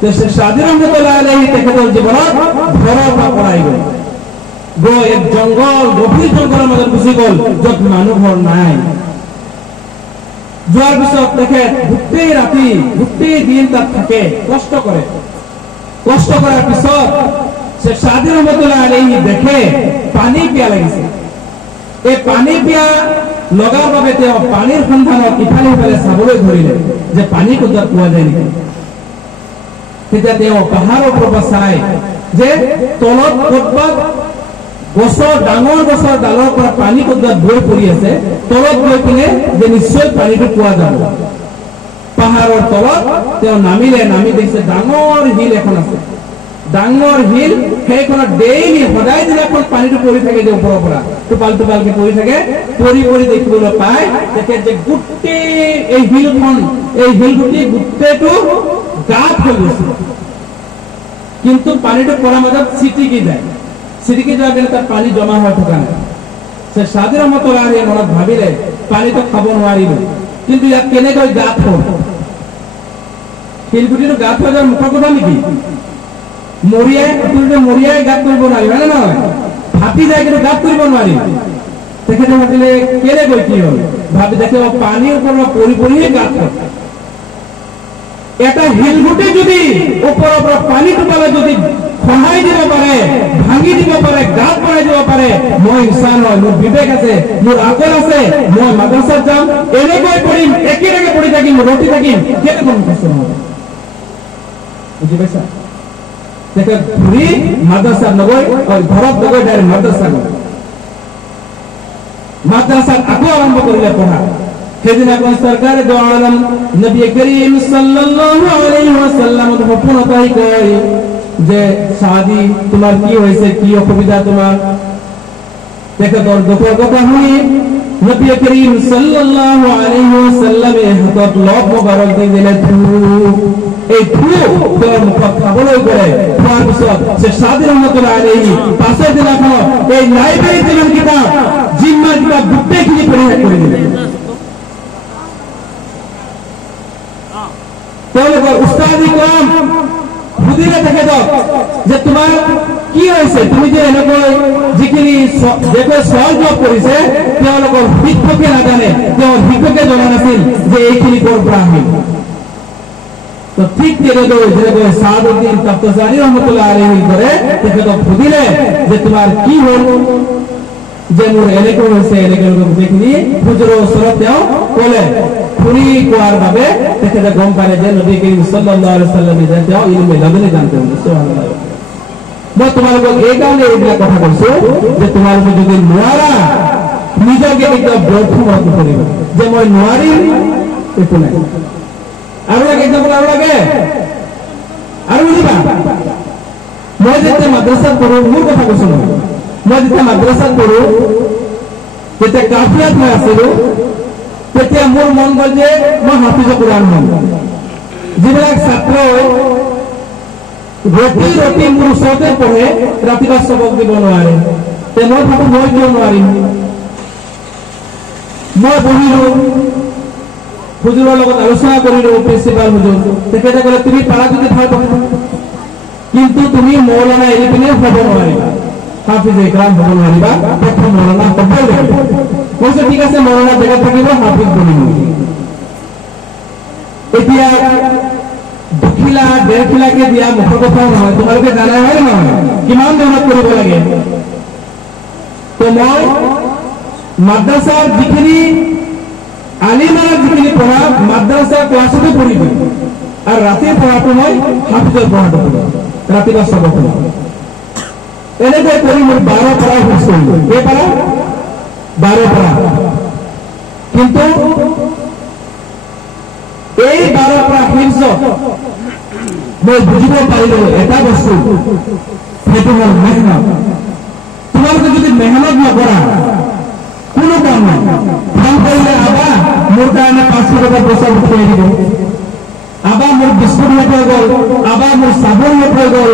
তো শেখ সাদি ৰহমাতুল্লাহ আলাইহি তেখেতৰ জীৱনত ঘৰৰ পৰা পলাই গ'ল গৈ এক জঙ্গল গভীৰ জঙ্গলৰ মাজত গুচি গ'ল য'ত মানুহ ঘৰ নাই যোৱাৰ পিছত তেখেত গোটেই ৰাতি গোটেই দিন তাত থাকে কষ্ট কৰাৰ পিছত শেখ সাদি ৰহমাতুল্লাহ আলাইহি দেখে পানী পিয়া লাগিছে এই পানী পিয়া লগাৰ বাবে তেওঁ পানীৰ সন্ধানত ইফালে সিফালে চাবলৈ ধৰিলে যে পানী ক'ত পোৱা যায় নেকি তেতিয়া তেওঁ পাহাৰৰ পৰা চাই যে তলত ক'ৰবাত গছৰ ডাঙৰ গছৰ ডালৰ পৰা পানী ক'ৰবাত বৈ পৰি আছে তলত গৈ পিনে যে নিশ্চয় পানীটো পোৱা যাব পাহাৰৰ তলত তেওঁ নামি দেখিছে ডাঙৰ হিল এখন আছে ডাঙৰ হিল সেইখনত ডেইলি সদায় দিনাখন পানীটো পৰি থাকে যে ওপৰৰ পৰা টোপালকে পৰি থাকে পৰি দেখিবলৈ পায় তেখেত যে গোটেই এই হিলগুটি গোটেইটো গাঁত হৈ গৈছে কিন্তু পানীটো পৰাৰ মাজত ছিটিকি যোৱাৰ কাৰণে তাত পানী জমা হৈ থকা নাই শেখ সাদি ৰহমাতুল্লাহ আলাইহি মনত ভাবিলে পানীটো খাব নোৱাৰিব কিন্তু ইয়াত কেনেকৈ গাঁত হ'ল শিলগুটিটো গাঁত হৈ যোৱাৰ মুখৰ কথা নেকি মৰিয়াই গাঁত কৰিব নোৱাৰিব হয় নে নহয় ফাটি যায় কিন্তু গাঁত কৰিব নোৱাৰিব তেখেতে ভাবিলে কেনেকৈ কি হ'ল ভাবি দেখে পানীৰ ওপৰত পৰিহে গাঁত হ'ল এটা হিলগুটি যদি ওপৰৰ পৰা পানী টোপালে যদি খহাই দিব পাৰে ভাঙি দিব পাৰে গাঁত বনাই দিব পাৰে মই ইনসান হয় মোৰ বিবেক আছে মোৰ আকল আছে মই মাদ্ৰাসাত যাম এনেকৈ পঢ়িম একেলগে পঢ়ি থাকিম ৰখি থাকিম কেনেকৈ কষ্ট হ'ব বুজি পাইছা তেখেত ঘূৰি মাদ্ৰাসাত নগৈ ঘৰত নগৈ ডাইৰেক্ট মাদ্ৰাসাত আকৌ আৰম্ভ কৰিলে পঢ়া সেদিন এখন সরকার দো আলম নবী করিম সাল্লাল্লাহু আলাইহি ওয়াসাল্লাম গোপনতাই কয় যে সাদি তোমার কি হয়েছে কি অসুবিধা তোমার দেখো তোর দুঃখের কথা শুনি নবী করিম সাল্লাল্লাহু আলাইহি ওয়াসাল্লামে হাতত লব মোবারক দি দিলে এই তোর মুখত খাবলৈ গ'লে খোৱাৰ পিছত সে সাদি ৰহমাতুল্লাহ আলাইহি পাঁচৰ দিনাখন এই লাইব্ৰেৰী যিমান কিতাপ জিম্মাৰ কিতাপ গোটেইখিনি পঢ়ি শেষ কৰি দিলে তেওঁলোকৰ উস্তাদি কাম বুজিলে থাকে যে তোমাৰ কি হৈছে তুমি যে এনেকৈ যিখিনি যেকৈ সহজ জব কৰিছে তেওঁলোকৰ শিক্ষকে নাজানে তেওঁৰ শিক্ষকে জনা নাছিল যে এইখিনি ক'ৰ পৰা আহিল তো ঠিক যেনেকৈ সাদউদ্দিন তফতাজানী ৰহমতুল্লাহ আলাইহিৰ দৰে তেখেতক বুজিলে যে তোমাৰ কি হ'ল যে মোৰ এনেকৈ হৈছে এনেকৈ গোটেইখিনি হুজুৰৰ ওচৰত তেওঁ ক'লে খুলি কোৱাৰ বাবে তেখেতে গম পালে যে নবী করিম সাল্লাল্লাহু আলাইহি ওয়াসাল্লামে যে তেওঁ ইলমে লাদুনি জানতে হবে সুবহানাল্লাহ মই তোমালোকক এই কাৰণে এইবিলাক কথা কৈছো যে তোমালোকে যদি নোৱাৰা নিজকে একদম ব্ৰহ্মত কৰিব যে মই নোৱাৰিম একো নাই আৰু লাগে আৰু বুজিবা মই যেতিয়া মাদ্ৰাসাত পঢ়ো মোৰ কথা কৈছো মই যেতিয়া মাদ্ৰাসাত পঢ়ো যেতিয়া কাফিয়াত হৈ আছিলো তেতিয়া মোৰ মন গ'ল যে মই হাফিজ কোৰআন হম। যিবিলাক ছাত্ৰই ৰতি ৰতি মোৰ ওচৰতে পঢ়ে, ৰাতিপুৱা চবক দিব নোৱাৰে, তে মই ভাবো মই কিয় নোৱাৰিম। মই বহিলো, হুজুৰৰ লগত আলোচনা কৰিলো, প্ৰিন্সিপাল হুজুৰ। তেখেতে ক'লে তুমি পাৰা যদি ভাল কথা, কিন্তু তুমি মৌলানা এৰি পিনে হ'ব নোৱাৰিবা, হাফিজ ইকৰাম হ'ব নোৱাৰিবা, প্ৰথম মৌলানা হ'বই লাগিব। কৈছে ঠিক আছে, মৌলানা জেগাত থাকিব, হাফিজ বনিব। এতিয়া দুখিলা ডেৰখিলাকে দিয়া মুখৰ কথাও নহয়, তোমালোকে জানাই হয় নহয় কিমান মেহনত কৰিব লাগে। তো মই মাদ্ৰাছাৰ যিখিনি আলিমাৰ যিখিনি পঢ়া মাদ্ৰাছাৰ ক্লাছতে পঢ়িব, আৰু ৰাতি পঢ়াটো মই হাফিজৰ পঢ়াটো পঢ়িম, ৰাতিপুৱা চাব পঢ়া। এনেকৈ কৰি মোৰ 12 পাৰা শেষ কৰিলো। কেই পাৰা? 12 পাৰা। কিন্তু এই 12 পাৰা হিফজত মই বুজিব পাৰিলো এটা বস্তু, সেইটো হ'ল মেহনত। তোমালোকে যদি মেহনত নকৰা কোনো কাম নাই। কাম কৰিলে আবা মোৰ কাৰণে 500 টকা পইচা উঠাই দিব, আবা মোৰ বিস্কুট শেষ হৈ গ'ল, আবা মোৰ চাবোন শেষ হৈ গ'ল।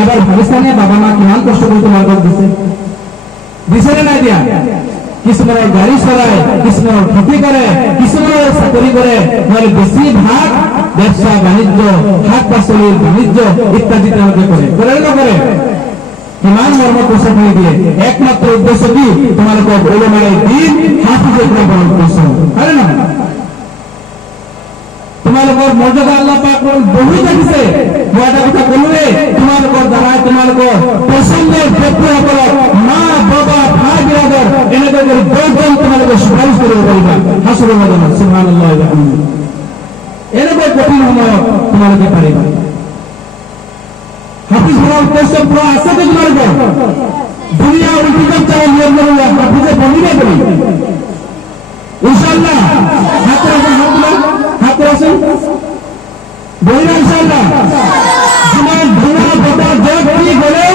এবাৰ ভাবিছানে বাবা মা কিমান কষ্ট কৰি তোমালোকক দিছে? দিছেনে নাই দিয়া? কিছুমানৰ গাড়ী চলায়, কিছুমানৰ খেতি কৰে, কিছুমানৰ চাকৰি কৰে, নহলে বেছিভাগ ব্যবসা বাণিজ্য, শাক পাচলিৰ বাণিজ্য ইত্যাদি তেওঁলোকে কৰে। কৰে নকৰে? কিমান মৰ্ম পইচা কৰি দিয়ে। একমাত্ৰ উদ্দেশ্য কি? তোমালোকক ওলমাই দিন হাফিজ ইকৰামৰ উদ্দেশ্য, হয় নে নহয়? তোমালোকৰ মৰ্যাদা আল্লাহ পাক বহুত ৰাখিছে। মই এটা কথা ক'লোৱে, তোমালোকৰ দ্বাৰাই তোমালোকৰ পচন্দৰ ব্যক্তিসকলক মা বাবা ভাই বিৰাদৰ এনেকৈ কৰি 10জন তোমালোকে সুপাৰিশ কৰিব পাৰিবা হাসৰৰ ময়দানত। সুবহানাল্লাহ। এনেকৈ কঠিন সময়ত তোমালোকে পাৰিবা। হাফিজ হওয়াৰ উদ্দেশ্য পুৰো আছে তো তোমালোকৰ? দুনিয়া উল্টিকার চাই নিয়ম করলে হাফিজে বনিবে বলি ইনশাআল্লাহ। হাত রাখুন, হাত রাখুন, বলিনা ইনশাআল্লাহ। যিমান ধুনা বতাহ জগ কি বলে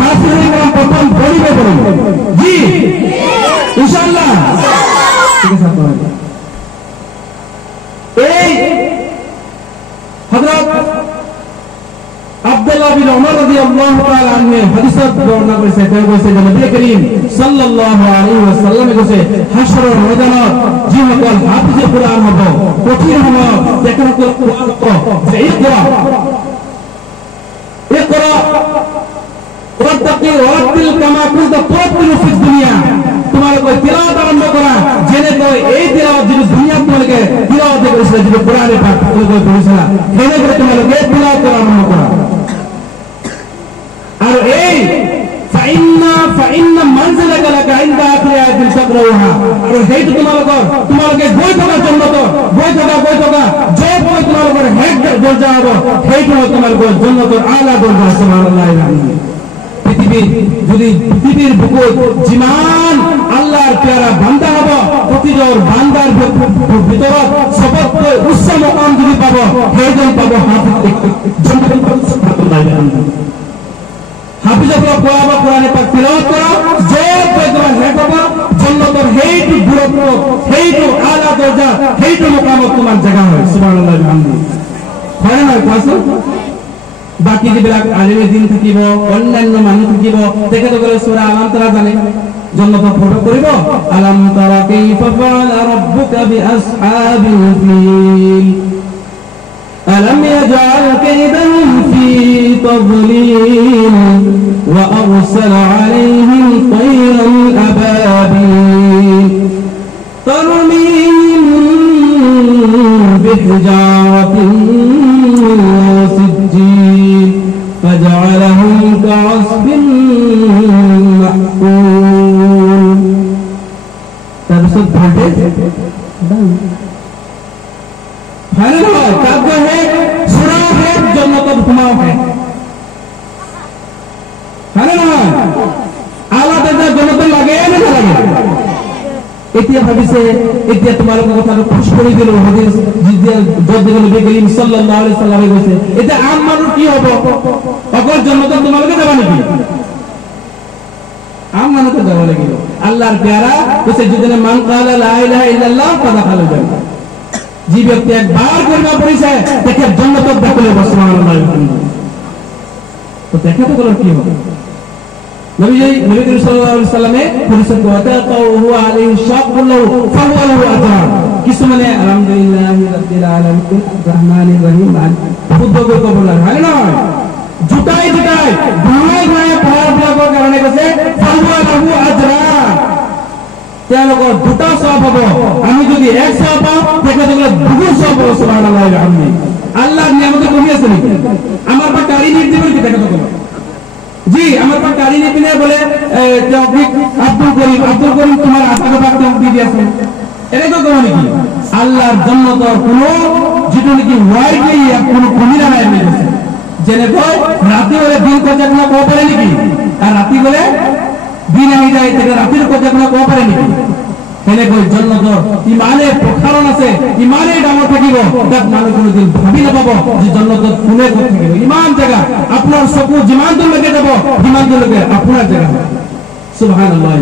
হাফিজ ইকরাম প্রথম বনিবে বলি জি ইনশাআল্লাহ। ঠিক আছে আপনারা এই হযরত আব্দুল্লাহ বিন উমর রাদিয়াল্লাহু তাআলা আনহু হাদিসত বর্ণনা করেছে, তেওঁ কৈছে যে নবী করিম সাল্লাল্লাহু আলাইহি ওয়াসাল্লামে কৈছে হাসৰৰ ময়দানত যিসকল হাফিজ কোরআন হ'ব, কঠিন সময়ত তেখেতসকল কোরআন ক'ব যে ইকরা ইকরা ওয়াত্তাকি ওয়াত্তিল কামা কুনতা তুরাতিলু ফিদ দুনিয়া। তোমালোকে তিলাওয়াত আরম্ভ কৰা, যেনেকৈ এই তিলাওয়াত যিটো দুনিয়াত তোমালোকে তিলাওয়াত কৰিছিলা, যিটো কোৰআনে পাক তোমালোকে পঢ়িছিলা, সেনেকৈ তোমালোকে তিলাওয়াত আৰম্ভ কৰা। আৰ এই ফাইন্না মানজিলাকা লাকা ইনদা আখিৰি আয়াতিন তাকৰাউহা, আৰ হেইটো তোমালোকে গৈ থকা জন্নতৰ গৈ থকা যে বই তোমালোকৰ হেড দৰজা হ'ব, হেইটো তোমালোকৰ জন্নতৰ আলা দৰজা। সুবহানাল্লাহ। পৃথিবীৰ বুকুত যিমান আল্লাহৰ প্যাৰা বান্দা হ'ব, প্ৰতিজন বান্দাৰ ভিতৰত সবতকৈ উচ্চ মকাম যদি পাব, সেইজন পাব হাফিজ। হাফিজসকলক পঢ়াব, কোরআনে পাক তিলাওয়াত কৰা, য'ত গৈ তোমাৰ হেড হ'ব জন্নতৰ সেইটো দূৰত্ব, সেইটো আলা দৰজা, সেইটো মকামত তোমাৰ জেগা হয়। সুবহানাল্লাহ। হয় নহয় কোৱাচোন? বাকি যিবিলাক আলিমে দিন থাকিব, অন্যান্য মানুহ থাকিব, তেখেতসকলে সূৰা আলাম তাৰা জানে, জন্নতত প্ৰবেশ কৰিব। আলাম তারা কাইফা ফাআলা রাব্বুকা বিআসহাবিল ফিল আলাম ইয়াজআল কাইদাহুম ফি তাদলিল ওয়া আরসালা আলাইহিম তায়রান আবাবিল তারমিহিম বিহিজারাতিন فجعلهم كعصف مأكول। তাৰপিছত ভল্টেজ ভালো হয়, কাব্য হে, সূরা হে, জন্নতত ঘুমাও হে, ভালো নহয়? আলা দরজা জন্নত লাগে না লাগে? এতিয়া ভাবিছে, এতিয়া তোমালোকৰ কথাটো খুশ কৰি দিলো, হাদিস য'ত নবী করিম সাল্লাল্লাহু আলাইহি সাল্লামে কৈছে। এতিয়া আম মানুহ কি হ'ব? অকল জন্নতত তোমালোকে যাবা নেকি? আম মানুহ তো যাব লাগিব আল্লাহর পেয়ারা কৈছে যদি মান কালা লা ইলাহা ইল্লাল্লাহ ফাদাখাল জান্নাহ যে ব্যক্তি একবার কলিমা পড়িছে তাকে জান্নাতত দাখিল হবে সুবহানাল্লাহ তো দেখা তো গেল কি হবে নবী সাল্লাল্লাহু আলাইহি সাল্লামে পরিচয় করতে তো হুয়া আলাইহি শাকুল্লাহু ফাহুয়া লাহু আজরান কিছু মানে আলহামদুলিল্লাহি রাব্বিল আলামিন রহমানির রহিম বুদ্ধকে কবুল হয় না জুটাই ঘুমাই পড়ার কারণে কাছে ফাহুয়া লাহু আজরান তেওঁলোকৰ দুটা সওয়াব হ'ব আমি যদি এক সওয়াব পাওঁ তেখেতসকলে দুগুণ সওয়াব হ'ব সুবহানাল্লাহ আলহামদুলিল্লাহ আল্লাহর নিয়ামতে কমি আছে নেকি আমার পা গাড়ি নিয়ে দিবেন কি তেখেতসকলে জি আমার পা গাড়ি নিয়ে পিনে বলে তৌফিক আব্দুল করিম তোমার আশাকে পাক তৌফিক দিয়েছে এটা তো কোন নাকি আল্লাহর জান্নাতের কোন যেটা নাকি ওয়াইডলি কোন কমি না নাই জেনে কই রাতে বলে দিন কথা না কো পারে নাকি আর রাতে বলে দিন আই যায় থেকে রাতের কথা না কো পারে নাকি এনে কই জান্নাতের ঈমানের প্রকারণ আছে ঈমানের দাম থাকিব তাক মানুষ কোনদিন ভাবি না পাবো যে জান্নাতের কোনে কোন থাকিব ঈমান জায়গা আপনার সকু জীমান তো লাগে যাব ঈমান তো লাগে আপনার জায়গা সুবহানাল্লাহ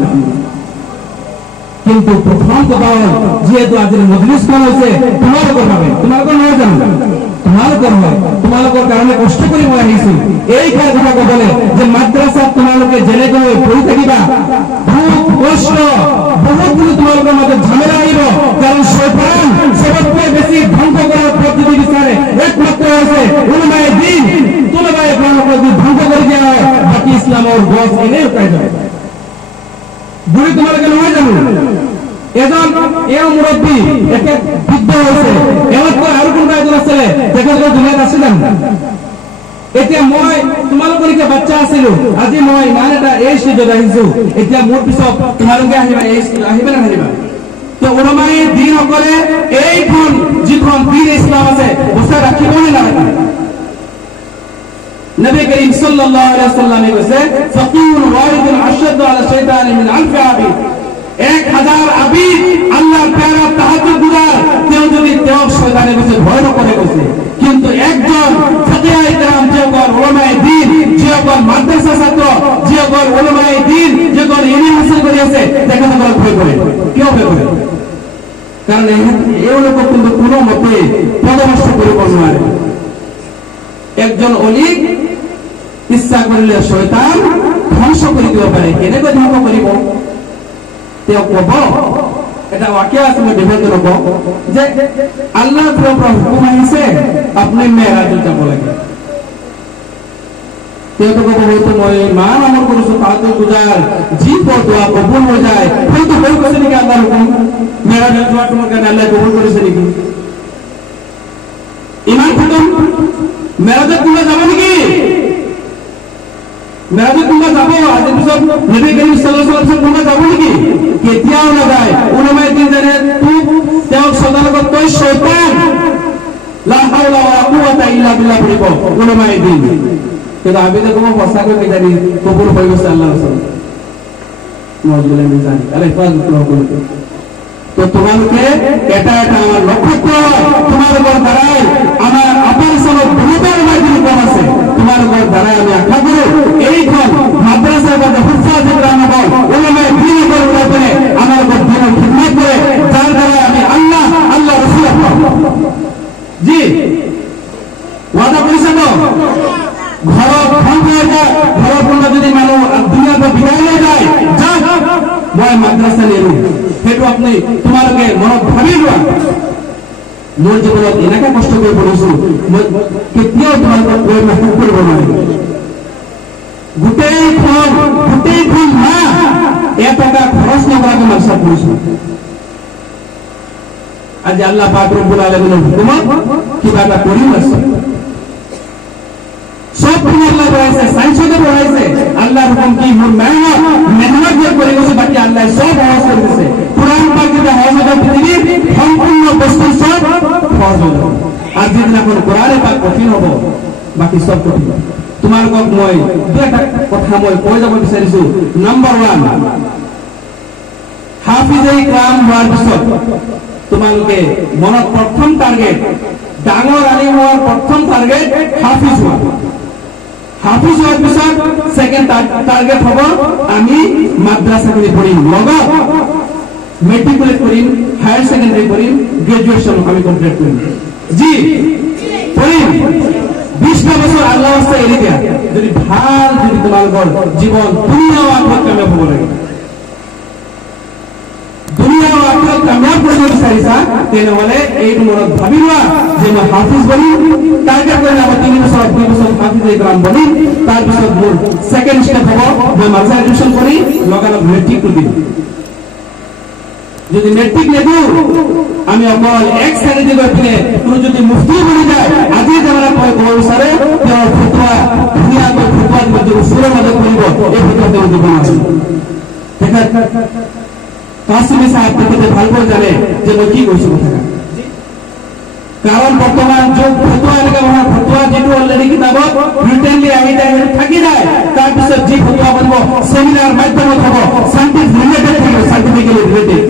কিন্তু প্রথম কথা হল যেহেতু আজের মজলিস কোন হইছে তোমার করবে তোমার কোন নয় জানো তোমার করবে তোমার কারণে কষ্ট করে মই আইছি এই কথা বলে যে মাদ্রাসা তোমালকে জেলে গয়ে পড়ি থাকিবা বহুত কষ্ট বহুত গুলো তোমালকে মধ্যে ঝামেলা আইব কারণ শয়তান সবচেয়ে বেশি ধ্বংস করার পদ্ধতি বিচারে একমাত্র আছে উলামায়ে দ্বীন তুলাবায়ে কোরআন যদি ধ্বংস করে দেওয়া হয় বাকি ইসলাম আর গস এনে উঠাই যাবে বুড়ি তোমালকে নয় জানো এজন এও মুরব্বী একে বৃদ্ধ হয়েছে এমন করে আর কোন একজন আছে তেখেতসকল দুনিয়াত আছে জানো এতিয়া মই তোমালোকৰ কি বাচ্চা আছিল আজি মই ইমান এটা এই ষ্টেজত আহিছো এতিয়া মোৰ পিছত তোমালোকে আহিবা এই আহিবা না আহিবা তো উলামায়ে দ্বীন সকলে এইখন যিখন দ্বীন ইসলাম আছে বসা ৰাখিবনে না নবী করিম সাল্লাল্লাহু আলাইহি ওয়াসাল্লামে কৈছে ফাকিহুন ওয়ারিদুন আশাদু আলা শাইতানি মিন আলফি আবিদ 1000 আবিদ আল্লাহর প্যারা তাহাজ্জুদ গুজার কেউ যদি তেও শয়তানের কাছে ভয় করে গেছে কিন্তু একজন ফাকিহে کرام যেগর উলামায়ে দ্বীন যেগর মাদ্রাসা ছাত্র যেগর উলামায়ে দ্বীন যেগর ইলম হাসিল করিয়াছে দেখেন তারা ভয় করে কেউ ভয় করে কারণ এই লোক কিন্তু কোনো মতে পদভ্রষ্ট করিব নোৱাৰে একজন ওলি ইচ্ছা কৰিলে শয়তান ধ্বংস কৰি দিব পাৰে কেনেকৈ ধ্বংস কৰিব তেও কব এটা বাক্য আছে মই বিভ্ৰান্ত নব যে আল্লাহৰ পৰা হুকুম আহিছে আপনি মেৰাজত যাব লাগে তেও তো কব হয়তো মই মান আমল কৰিছো তাহাতে গুজাৰ যি পদোয়া কবুল হৈ যায় হয়তো হৈ গৈছে নেকি আল্লাহৰ হুকুম মেৰাজত যোৱা তোমাৰ কাৰণে আল্লাহ কবুল কৰিছে নেকি ইমান খতম মেরাজত তোমরা যাব নেকি মেরাজত তোমরা যাব আজ পিছত নবী করিম সাল্লাল্লাহু আলাইহি ওয়াসাল্লাম তোমরা যাব নেকি কেতিয়াও না যায় উলামায়ে দ্বীন জানে তুই তেও সদাগত তই শয়তান লা হাওলা ওয়া কুওয়াতা ইল্লা বিল্লাহ বলিব উলামায়ে দ্বীন কিন্তু আবিদে কোন ফসাকে কিদারি কবুল হৈ গৈছে আল্লাহর রাসূল নজরুলের মিজান আলে ফাজ করতে তো তোমাকে এটা আমার লক্ষ্য তোমার দ্বারাই আমার আপন সনদ বহুবার মাধ্যমে কম আছে তোমার দ্বারাই আমি আশা করি এইখন মাদ্রাসার মধ্যে হুফাজ ইকরাম এবং উলামায়ে দ্বীন করে আমার দিনের খিদমত করে যার দ্বারা আমি আল্লাহ রাসূল জি ওয়াদা করেছে তো ঘর ধ্বংস হয়ে যায় ঘর কোনো যদি মানুষ দুনিয়ার পৰা বিদায় লৈ যায় যাক মই মাদ্ৰাসা নিয়ে সেইটো আপনি তোমালোকে মনত ভাবি লোৱা মোৰ জীৱনত এনেকে কষ্ট কৰি পঢ়িছো মই কেতিয়াও তোমালোকক কৈ মাফ কৰিব নোৱাৰিম গোটেইখন মাহ এটকা খৰচ নকৰাকৈ মাদ্ৰাসা পঢ়িছো আজি আল্লাহ পাক ৰব্বুল আলামিনৰ হুকুমত কিবা এটা কৰিম আছে সব আল্লাহ বলাইছে সাইন্সতে বলাইছে আল্লাহর হুকুম কি মেহনত যে করে গেছে বাকি আল্লাহ সব সহজ করে দিয়েছে কোরআন পাক যেটা সহজ হবে পৃথিবীর সম্পূর্ণ বস্তু সব সহজ হবে আর যেদিন এখন কোরআনে পাক কঠিন হব বাকি সব কঠিন তোমালোকক মই দুটা কথা মই কৈ যাব বিচাৰিছো নাম্বাৰ 1 হাফিজে ইকৰাম হোৱাৰ পিছত তোমালোকে মনত প্ৰথম টাৰ্গেট ডাঙৰ আলিম হোৱাৰ প্ৰথম টাৰ্গেট হাফিজ হোৱা হাফিজ হোৱাৰ পিছত সেকেন্ড টার্গেট হব আমি মাদ্রাসা করে পড়িম লগত মেট্রিকুলেট করিম হায়ার সেকেন্ডারি করিম গ্রাজুয়েশন আমি কমপ্লিট করিম জি পড়িম 20টা বছর আল্লাহ রাস্তায় এড়িয়ে দেয়া যদি ভাল যদি তোমার জীবন দুনিয়া ও আখিরাত কামিয়াব হব লাগে দুনিয়া ও আখিরাত কামিয়াব করতে বিচাৰিছা তেনেহলে এইটো মনত ভাবি লোৱা যে মই হাফিজ বনিম টাৰ্গেট কৰিলে আমাৰ 3 বছৰ 2 বছৰ হাফিজ ইকৰাম বনিম তাৰ পিছত মোৰ সেকেন্ড স্টেপ হ'ব মই মাদ্ৰাসা এডুকেশন কৰি লগালগ মেট্রিক দিম যদি মেট্রিক নেদু আমি অকল এক শ্রেণীতে গৈ পিনে কোনো যদি মুফতি বনি যায় আজি জামানা কয় ক'ব বিচাৰে তেওঁৰ ফতোৱা ধুনীয়াকৈ ফতোৱা দিব যদি সুৰৰ মাজত কৰিব এই ফতোৱা তেওঁ দিব নোৱাৰে তেখেত কাছিমি সাহেব তেখেতে ভালকৈ জানে যে মই কি কৈছো কথা কাৰণ বৰ্তমান যুগ ফতোৱা এনেকা নহয় ফতোৱা যেটো অলৰেডি কিতাবত ৰিটেনলি আহি যায় থাকি যায় তাৰ পিছত যি ফতোৱা বনিব সেমিনাৰ মাধ্যমত হ'ব সাইন্টিফিক ৰিলেটেড থাকিব সাইন্টিফিক্যালি ৰিলেটেড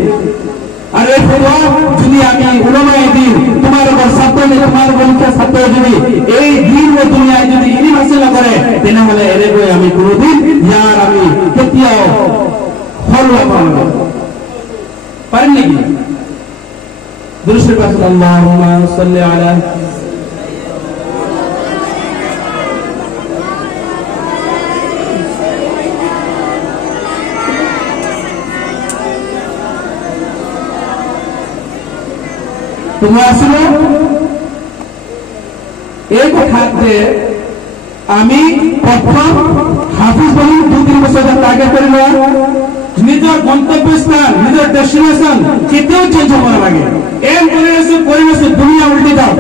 আর এই ফতোয়া যদি আমি উলামায়ে দ্বীন তোমার উপর ছাত্রনে তোমার মুখে ছাত্র যদি এই দিন ও দুনিয়ায় যদি ইলম হাসিল করে তাহলে এরে কই আমি কোনদিন ইয়ার আমি কেতিয়াও ফলো করব পারেন নাকি দুরূদ পাঠ আল্লাহুম্মা সাল্লি আলা তোমরা আসলে এই কথা যে আমি প্রথম হাফিজ বলি 2-3 বছর টার্গেট করিল নিজের গন্তব্যস্থান নিজের ডেস্টিনেশন কেতেও চেঞ্জ হওয়া লাগে এম পরিবেশ দুনিয়া উল্টে যাও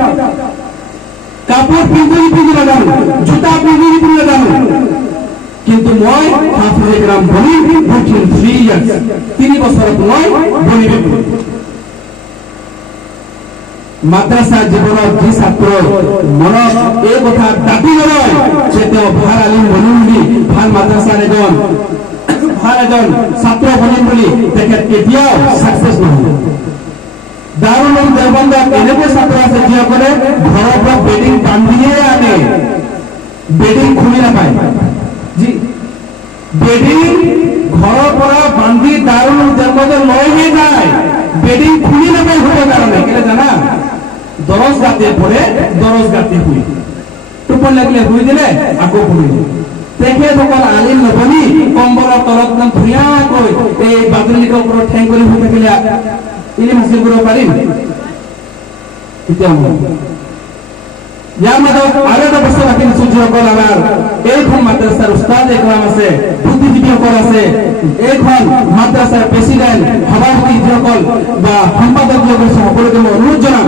কাপড় পিন্ধি লাগানো জুতা পিন্ধি লাগানো কিন্তু মই হাফিজ ইকরাম বলি 3 ইয়ার্স 3 বছর মই বলিবে মাদ্রাসা জীবনত যি ছাত্র মনত এই কথা দাবী নলয় যে তেওঁ ভাল আলিম বনিম বুলি ভাল মাদ্ৰাসাৰ এজন ছাত্ৰ বনিম বুলি তেখেত কেতিয়াও সাকসেস নহব দাৰুল উলুম দেওবন্দত এনেকুৱা ছাত্ৰ আছে যিসকলে ঘৰৰ পৰা বেডিং বান্ধিয়ে আনে বেডিং খুলি নাপায় জি বেডিং ঘৰৰ পৰা বান্ধি দাৰুল উলুম দেওবন্দত লৈহে যায় বেডিং খুলি নাপায় হ'ব কাৰণে কেলে জানা দরজ গাতে পড়ে দরজ গাতে হুই টুপন লাগলে হুই দিলে আকৌ হুই তেখেতসকল আলিম নবনি কম্বলৰ তলত ধুনীয়াকৈ এই বাদুলিকৰ ওপৰত ঠেং কৰি শুই থাকিলে ইলিম হাসিল কৰিব পাৰিম কেতিয়াও ইয়াৰ মাজত আৰু এটা বস্তু ৰাখি দিছো যিসকল আমাৰ এইখন মাদ্ৰাছাৰ উস্তাদ ইকৰাম আছে বুদ্ধিজীৱীসকল আছে এইখন মাদ্ৰাছাৰ প্ৰেচিডেণ্ট সভাপতি যিসকল বা সম্পাদক আছে সকলোকে মই অনুৰোধ জনাম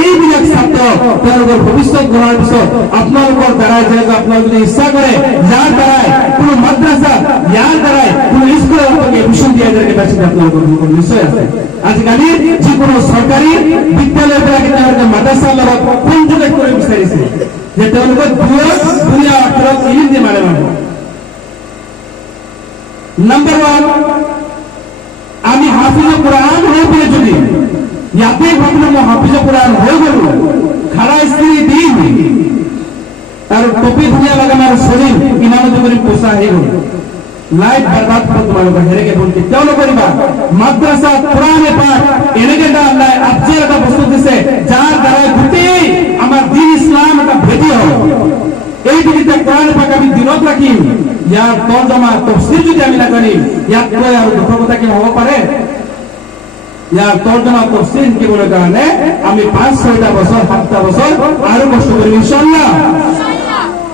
এইবিলাক ছাত্ৰ তেওঁলোকৰ ভৱিষ্যত গঢ়াৰ পিছত আপোনালোকৰ দ্বাৰাই যেনেকৈ আপোনালোকে যদি ইচ্ছা কৰে যাৰ দ্বাৰাই কোনো মাদ্ৰাছা ইয়াৰ দ্বাৰাই কোনো স্কুলৰ আপোনালোকে এডমিশ্যন দিয়া যায় কেপাচিটি আপোনালোকৰ নিশ্চয় আছে আজিকালি যিকোনো চৰকাৰী বিদ্যালয়বিলাকে তেওঁলোকে মাদ্ৰাছাৰ লগত সংযোগ কৰিব বিচাৰিছে যে তেওঁলোকক দুনিয়া আখিৰত ইলিম দি মাৰে মানুহ নাম্বার 1 আমি হাফিজ কোরআন হয়ে পেলে যদি ইয়াতে ভাবলাম হাফিজ কোরআন হয়ে গেল খাড়া স্ত্রী দিন আর টপি ধুনিয়া লাগানো আর শরীর ইমানত করে পোষা হয়ে গেল লাইফ বরবাদ করে তোমার হেরেকে বলতে কেউ নকরিবা মাদ্রাসা কোরআনে পাঠ এনেকে আল্লাহ আজকের একটা বস্তু দিছে যার দ্বারা গোটেই আমার দ্বীন ইসলাম একটা ভেটি হয় এই দিনটা কোরআন পাক আমি দিনত রাখিম ইয়াৰ তৰ্জমা তাফসীৰ যদি আমি নাজানি ইয়াত কৈ আৰু দুখৰ কথা কি হ'ব পাৰে ইয়াৰ তৰ্জমা তাফসীৰ শিকিবলৈ কাৰণে আমি 5-6টা বছৰ 7টা বছৰ আৰু কষ্ট কৰিম ইনশাআল্লাহ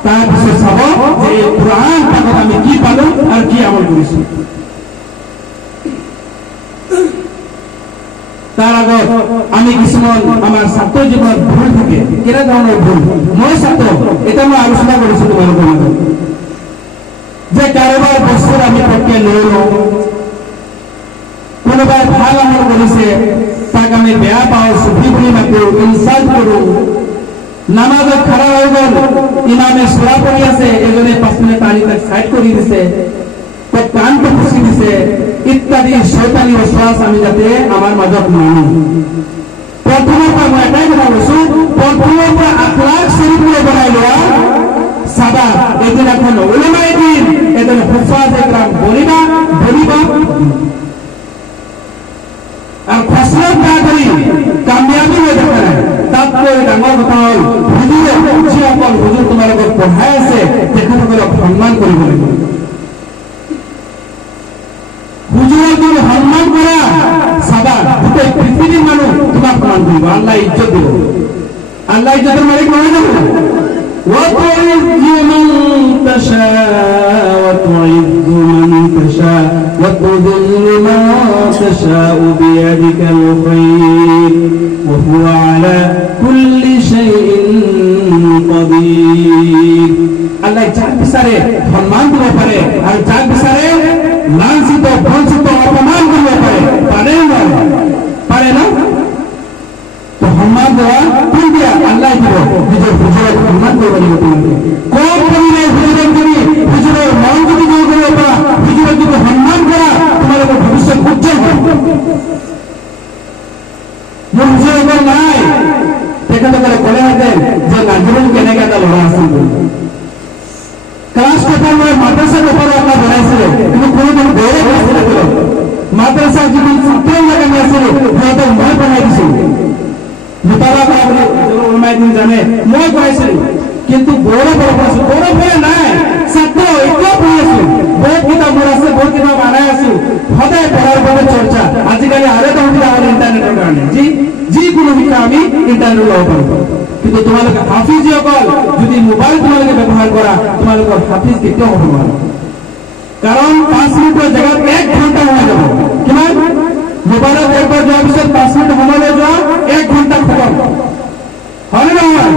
তাৰপিছত চাব যে এই কোৰআন পাকত আমি কি পালো আৰু কি আমল কৰিছো তাৰ আগত আমি কিছুমান আমাৰ ছাত্ৰ জীবনত ভুল থাকে কেনে ধৰণৰ ভুল মই ছাত্ৰ এটা মই আলোচনা কৰিছো তোমালোকৰ লগত যে কাৰোবাৰ বস্তু আমি পটকে লৈ লওঁ কোনোবাই ভাল আমল কৰিছে তাক আমি বেয়া পাওঁ সুফি বুলি মাতো ইনসাল্ট কৰো নামাজত খাৰা হৈ গ'ল ইমামে সূৰা পঢ়ি আছে এজনে 5 মিনিট টানি তাক সাইড কৰি দিছে তাক কানটো খুচি দিছে ইত্যাদি শয়তানি ওয়াসওয়াস আমি যাতে আমার মাজত নানো প্ৰথমৰ পৰা মই এটাই কথা কৈছো প্ৰথমৰ পৰা আখলাক শৰীফ বনাই লোৱা সাদা এদিন আল্লাহ ইজ্জতের মালিক নয় না وتعز من تشاء وتعز من تشاء وتذل من تشاء بيدك الخير وهو على كل شيء قدير আল্লাহ যার বিচারে সম্মান দিতে পারে আর যার বিচারে লাঞ্ছিত বঞ্চিত অপমান করতে পারে পারে না তো সম্মান দেওয়া কোন দিয়া আল্লাহ দিব নিজের হুজুরের সম্মান করবে তোমাকে কোন পরিমাণে হুজুরের তুমি হুজুরের মন যদি জয় করবে পারা হুজুরের যদি সম্মান করা তোমার উপর ভবিষ্যৎ উজ্জ্বল হবে হুজুরের উপর নাই সেখানে তারা বলে হাতেন যে নাজরুল কেনে কেনা লড়া আসেন ক্লাস পেপার মাদ্রাসার ব্যাপারে আমরা বানাইছিলেন কিন্তু কোনোদিন গৌরব আসছিল মাদ্রাসা যদি ছাত্র লাগানো আসছিল হয়তো মই বানাই দিছিল মোতালা করা জানে মই করাইছিল কিন্তু গৌরব গৌরব হয়ে নাই ছাত্র এতিয়াও পঢ়ি আছো বহুত কিতাপ মোৰ আছে বহুত কিতাপ আনাই আছো সদায় পঢ়াৰ বাবে চৰ্চা আজিকালি আৰু এটা সুবিধা হ'ল ইণ্টাৰনেটৰ কাৰণে যিকোনো শিক্ষা আমি ইণ্টাৰনেটত ল'ব পাৰোঁ কিন্তু তোমালোকে হাফিজসকল যদি মোবাইল তোমালোকে ব্যৱহাৰ কৰা তোমালোকৰ হাফিজ কেতিয়াও হ'ব নোৱাৰে কাৰণ 5 মিনিটৰ জেগাত 1 ঘণ্টা হৈ যাব কিমান মোবাইলত একবাৰ যোৱাৰ পিছত 5 মিনিট সময়লৈ যোৱা 1 ঘণ্টা খতম হয় নে নহয়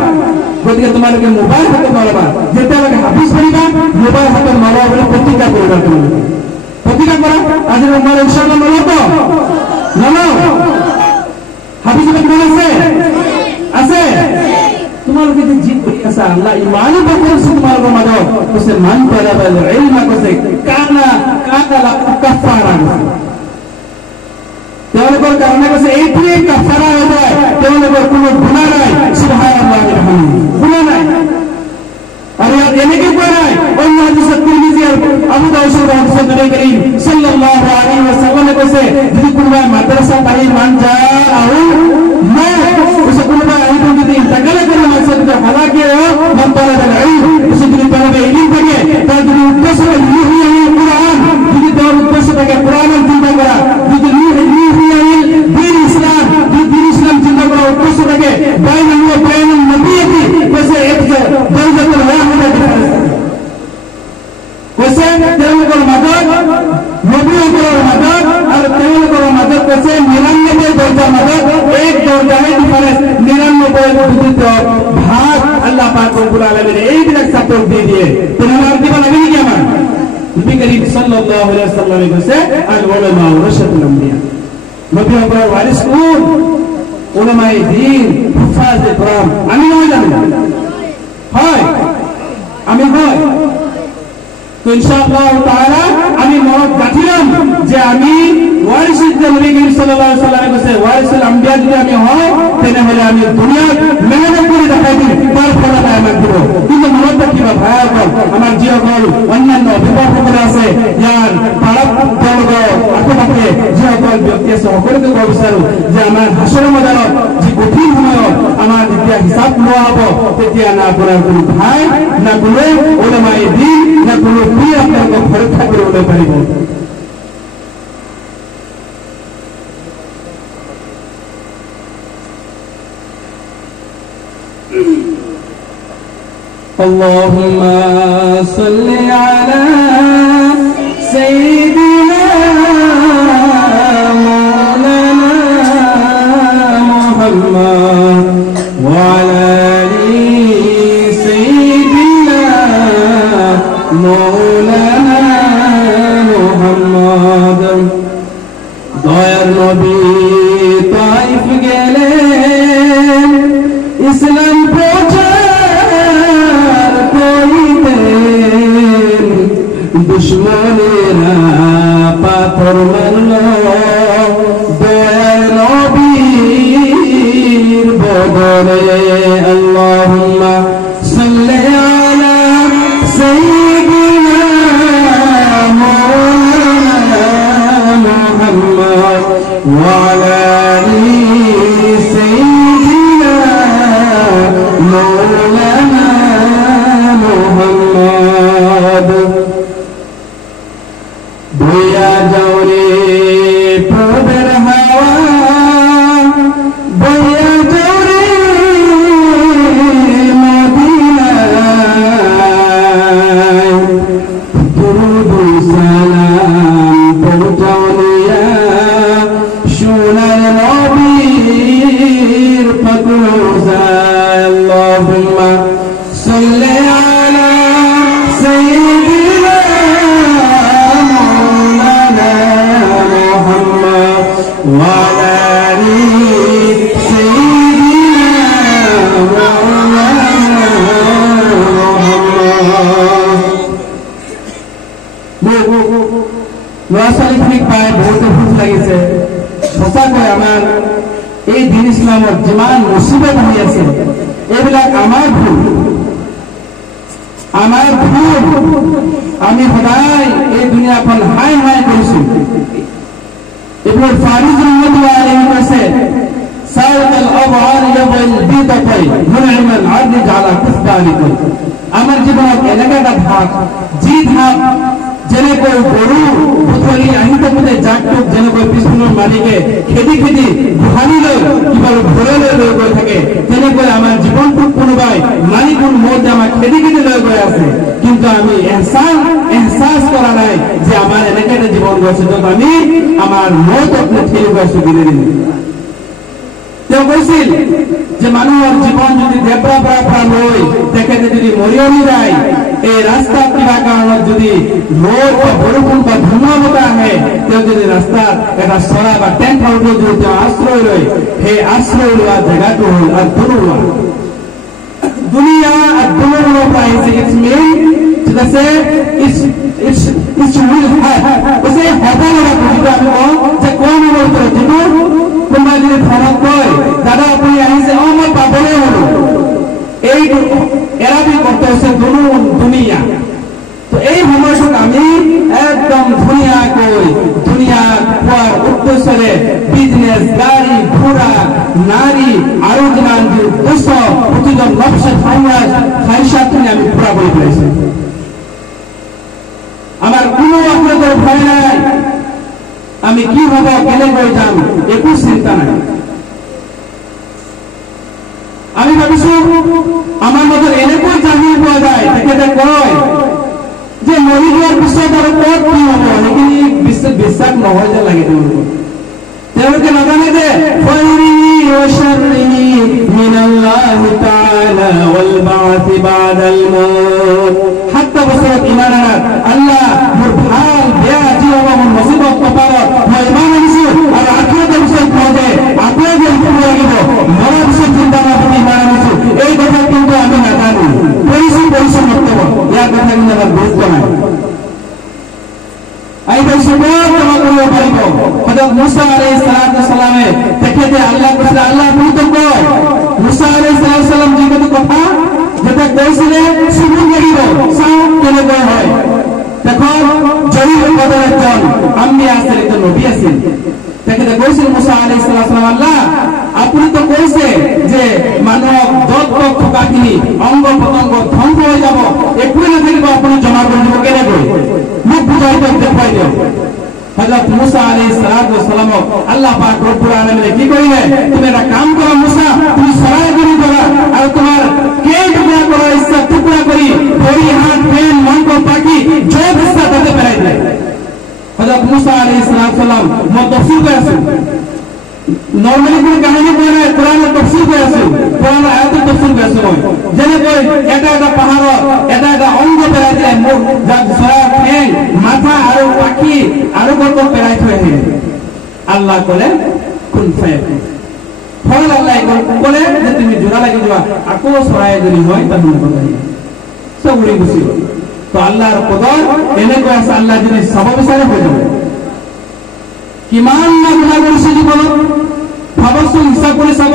গতিকে তোমালোকে মোবাইল হাতত নলবা যেতিয়ালৈকে হাফিজ কৰিবা মোবাইল হাতত নলবা বুলি প্ৰতিজ্ঞা কৰিবা তোমালোকে প্ৰতিজ্ঞা কৰা আজি মোবাইল ইনশাআল্লাহ নলবা নলও হাফিজ কোন আছে তোমালোকে যে জিদ কৰি আছা আল্লাহ ইমানই বকৰছে তোমালোকৰ মাজত কৈছে মান তালাবাল ইলমা কৈছে কানা লা কাফাৰা তেওঁলোকৰ কাৰণে কৈছে এইটোৱেই কাফাৰা হৈ যায় তেওঁলোকৰ কোনো গুনাহ নাই সুবহানাল্লাহ গুনাহ নাই আৰ ইয়াত এনেকে কোৱা নাই অন্য হাদিসত তিরমিজি আর আবু দাউদ হাদিসত নবী করিম সাল্লাল্লাহু আলাইহি ওয়াসাল্লাম কৈছে যদি কোনোবা মাদ্রাসা পাই মান যায় আৰু মই কৈছে কোনোবা আইটো যদি ইন্তাকাল করে মাদ্রাসা থেকে হালাকি মান তালাবাল ইলম কৈছে যদি তালাবে ইলম থাকে তার যদি উদ্দেশ্য কোরআন যদি তার উদ্দেশ্য থাকে কোরআন চিন্তা করা যদি দিন ইসলাম দিন ইসলাম চিন্তা করা উদ্দেশ্য থাকে বাইনাল নবিয়্যতি কৈছে এক দরজাতুল ওয়াহিদা ডিফারেন্স কৈছে তেওঁলোকৰ মাজত নবীসকলৰ মাজত আৰু তেওঁলোকৰ মাজত কৈছে 99 দরজার মাজত এক দরজাহে ডিফারেন্স 99 দুটিত ভাগ আল্লাহ পাক রব্বুল আলামিন এইবিলাক সাপোর্ট দিয়ে তোমার দিব লাগে কি আমার নবী করিম সাল্লাল্লাহু আলাইহি ওয়াসাল্লাম কৈছে আল উলামা ওয়ারাসাতুল আমবিয়া নবীসকলৰ ওয়ারিস কোন উলামায়ে দ্বীন হুফাজে কোরআন আমি নয় জানি হয় আমি হয় তো ইনশাআল্লাহ তাআলা আমি মনত রাখিলাম যে আমি ওয়ারিসুল নবী করিম সাল্লাল্লাহু আলাইহি ওয়াসাল্লাম কৈছে ওয়ারিসুল আমবিয়া যদি আমি হয় তেনেহলে আমি দুনিয়াত মেহনত কৰি দেখাই দিম তাৰ ফলাফল আমাক দিব কিন্তু মনত ৰাখিবা ভাইসকল আমাৰ যিসকল অন্যান্য অভিভাৱকসকল আছে ইয়াৰ পাৰত তেওঁলোকৰ আশে-পাশে যিসকল ব্যক্তি আছে সকলোকে ক'ব বিচাৰো যে আমাৰ হাসৰৰ ময়দানত যি কঠিন সময়ত আমাৰ যেতিয়া হিচাপ লোৱা হ'ব তেতিয়া না আপোনাৰ কোনো ভাই না কোনো উলামায়ে দ্বীন না কোনো পীৰ আপোনালোকক পৰীক্ষা কৰিবলৈ পাৰিব اللهم صل على سيدنا مولانا محمد وعلى آل سيدنا مولانا محمد দয়ার নবী তাইফ গেলেন ইসলাম দুশ্মনেরা পাথর মারল দয়াল নবীর বদলে আল্লাহুম্মা সাল্লি আলা সাইয়্যিদিনা মাওলানা মুহাম্মদ ওয়া আলা আলি সাইয়্যিদিনা মাওলানা মুহাম্মদ বইয়া যাও রে প্রবের হাওয়া বইয়া যাও রে যিমান মুসিবত হৈ আছে এইবিলাক আমাৰ ভুল আমি সদায় এই দুনিয়াখন হাই হাই কৰিছো ইবনে ফারিজ রাহমাতুল্লাহ আলাইহি কৈছে সাউতাল আবআর ইয়াবাল বিদাতাই মুনইমান আরজ আলা কুসবানিকুম আমার জীবনত এনেকা এটা ধাপ যি ধাপ যেনেকৈ গৰু বুধলি আহি থাকোঁতে জাকটোক যেনেকৈ পিছফালৰ মালিকে খেদি খেদি গোহালিলৈ কিবা ঘৰলৈ লৈ গৈ থাকে তেনেকৈ আমাৰ জীৱনটোক কোনোবাই মালিকৰ মতে আমাক খেদি খেদি লৈ গৈ আছে কিন্তু আমি এহসাস কৰা নাই যে আমাৰ এনেকে এটা জীৱন গৈছে য'ত আমি আমাৰ মতক ঠেলি গৈছো দিনে দিনে তেওঁ কৈছিল যে মানুহৰ জীৱন যদি দেৱৰ পৰা লৈ তেখেতে যদি মৰিয়নি যায় এই ৰাস্তাত কিবা কাৰণত যদি ৰ'দ বা বৰষুণ বা ধুমুহা বতাহ আহে তেওঁ যদি ৰাস্তাত এটা চৰা বা টেণ্ট হাউচত যদি তেওঁ আশ্ৰয় লয় সেই আশ্ৰয় লোৱা জেগাটো হ'ল আদুনুৱা দুনিয়া আদুনুৱাৰ পৰা আহিছে ইটছ মিন যেটাছে ইটছ উইল কৈছে হ'ব লগা যিটো আমি কওঁ যে কোন মানুহৰ যিটো কোনোবাই যদি ফোনত কয় দাদা আপুনি আহিছে মই পাবলৈ হলো এইটো এৰাবি কৰতে হচ্ছে দুনিয়া তো এই সময়টোক আমি একদম ধুনীয়াকৈ দুনিয়া খোৱাৰ উদ্দেশ্যৰে বিজনেস গাড়ী ঘোড়া নাৰী আৰু যিমান উদ্দেশ্য প্ৰতিজন নফস খাইছাখিনি আমি পুৰা কৰি পেলাইছো আমাৰ কোনো আপোনাদের ভয় নাই আমি কি হব কেনেকৈ যাম একো চিন্তা নাই আমি ভাবিছো আমার মধ্যে এনেকৈ জানিব পোৱা যায় তেখেতে কয় যে মৰি যোৱাৰ পিছত আৰু ক'ত কি হ'ব সেইখিনি বিশ্বাস নহয় যেন লাগে তেওঁলোকে নাজানে যে খৈৰিহি ওয়া শাৰৰিহি মিনাল্লাহি তাআলা ওয়াল বা'থ বা'দাল মাউত ৭ বছৰত ইমান আল্লাহ মোৰ ভাল বেয়া যি হ'ব মোৰ মুসিবত কপালত মই ইমান আনিছো আৰু আখিৰাতৰ পিছত কয় যে আপোনাক যে উঠিব লাগিব মৰাৰ পিছত চিন্তা নকৰি ইমান আনিছো এই কথা কিন্তু আমি নাজানো পৰিশ্ৰম নকৰিব ইয়াৰ কথা কিন্তু আমাৰ গুৰুত্ব নাই আইদাইছো তোমাক কৰিব পাৰিব হযরত মুসা আলাইহিস সালামে তেখেতে আল্লাহ কৈছিল আল্লাহ তুমি তো কয় মুসা আলাইহিস সালাম যিটো কথা যেটা কৈছিলে শুনুন লাগিব চাও কেনেকৈ হয় দেখো জয়ী বদর একজন আম্বিয়া আছিল একজন নবী আছিল তেখেতে কৈছিল মুসা আলাইহিস সালাম আল্লাহ আপুনি তো কৈছে যে মানৱ যত থকাখিনি অঙ্গ পতঙ্গ ধ্বংস হৈ যাব একোৱে নাথাকিব আপুনি জমা কৰি দিব কেনেকৈ মোক বুজাই দেখুৱাই দিয়ক হযরত মুসা আলাইহিস সালাম আল্লাহ পাক রব্বুল আলামিন কি কইলে তুমি এটা কাম করো মুসা তুমি সরাসরি করো আর তোমার কে টুকরা করার ইচ্ছা টুকরা করি বড়ি হাত পেন মঙ্গ পাখি যে ইচ্ছা তাতে পেলাই দেয় হযরত মুসা আলাইহিস সালাম তফসির করে আছে নরমালি কোন কাহিনী কই না কোরআনের তফসির করে আছে কোরআনের আয়াতের তফসির করে আছে যেনে কই এটা পাহাড় এটা অঙ্গ পেলাই দেয় মুখ যা সরা পেন মাথা আর পাখি আর কত পেলাই থৈ আহে আল্লাহ কলে কুন ফায়াকুন ফল আল্লাহ কলে যে তুমি জোড়া লাগি যাবা আকো সরাই যদি হয় তাহলে কথা সব উড়ি গুছি তো আল্লাহর কদর এনেকৈ আছে আল্লাহ যদি সব বিচাৰে হৈ যাব কিমান না গুনাহ কৰিছে জীৱনত ভাবচোন হিচাপ কৰি চাব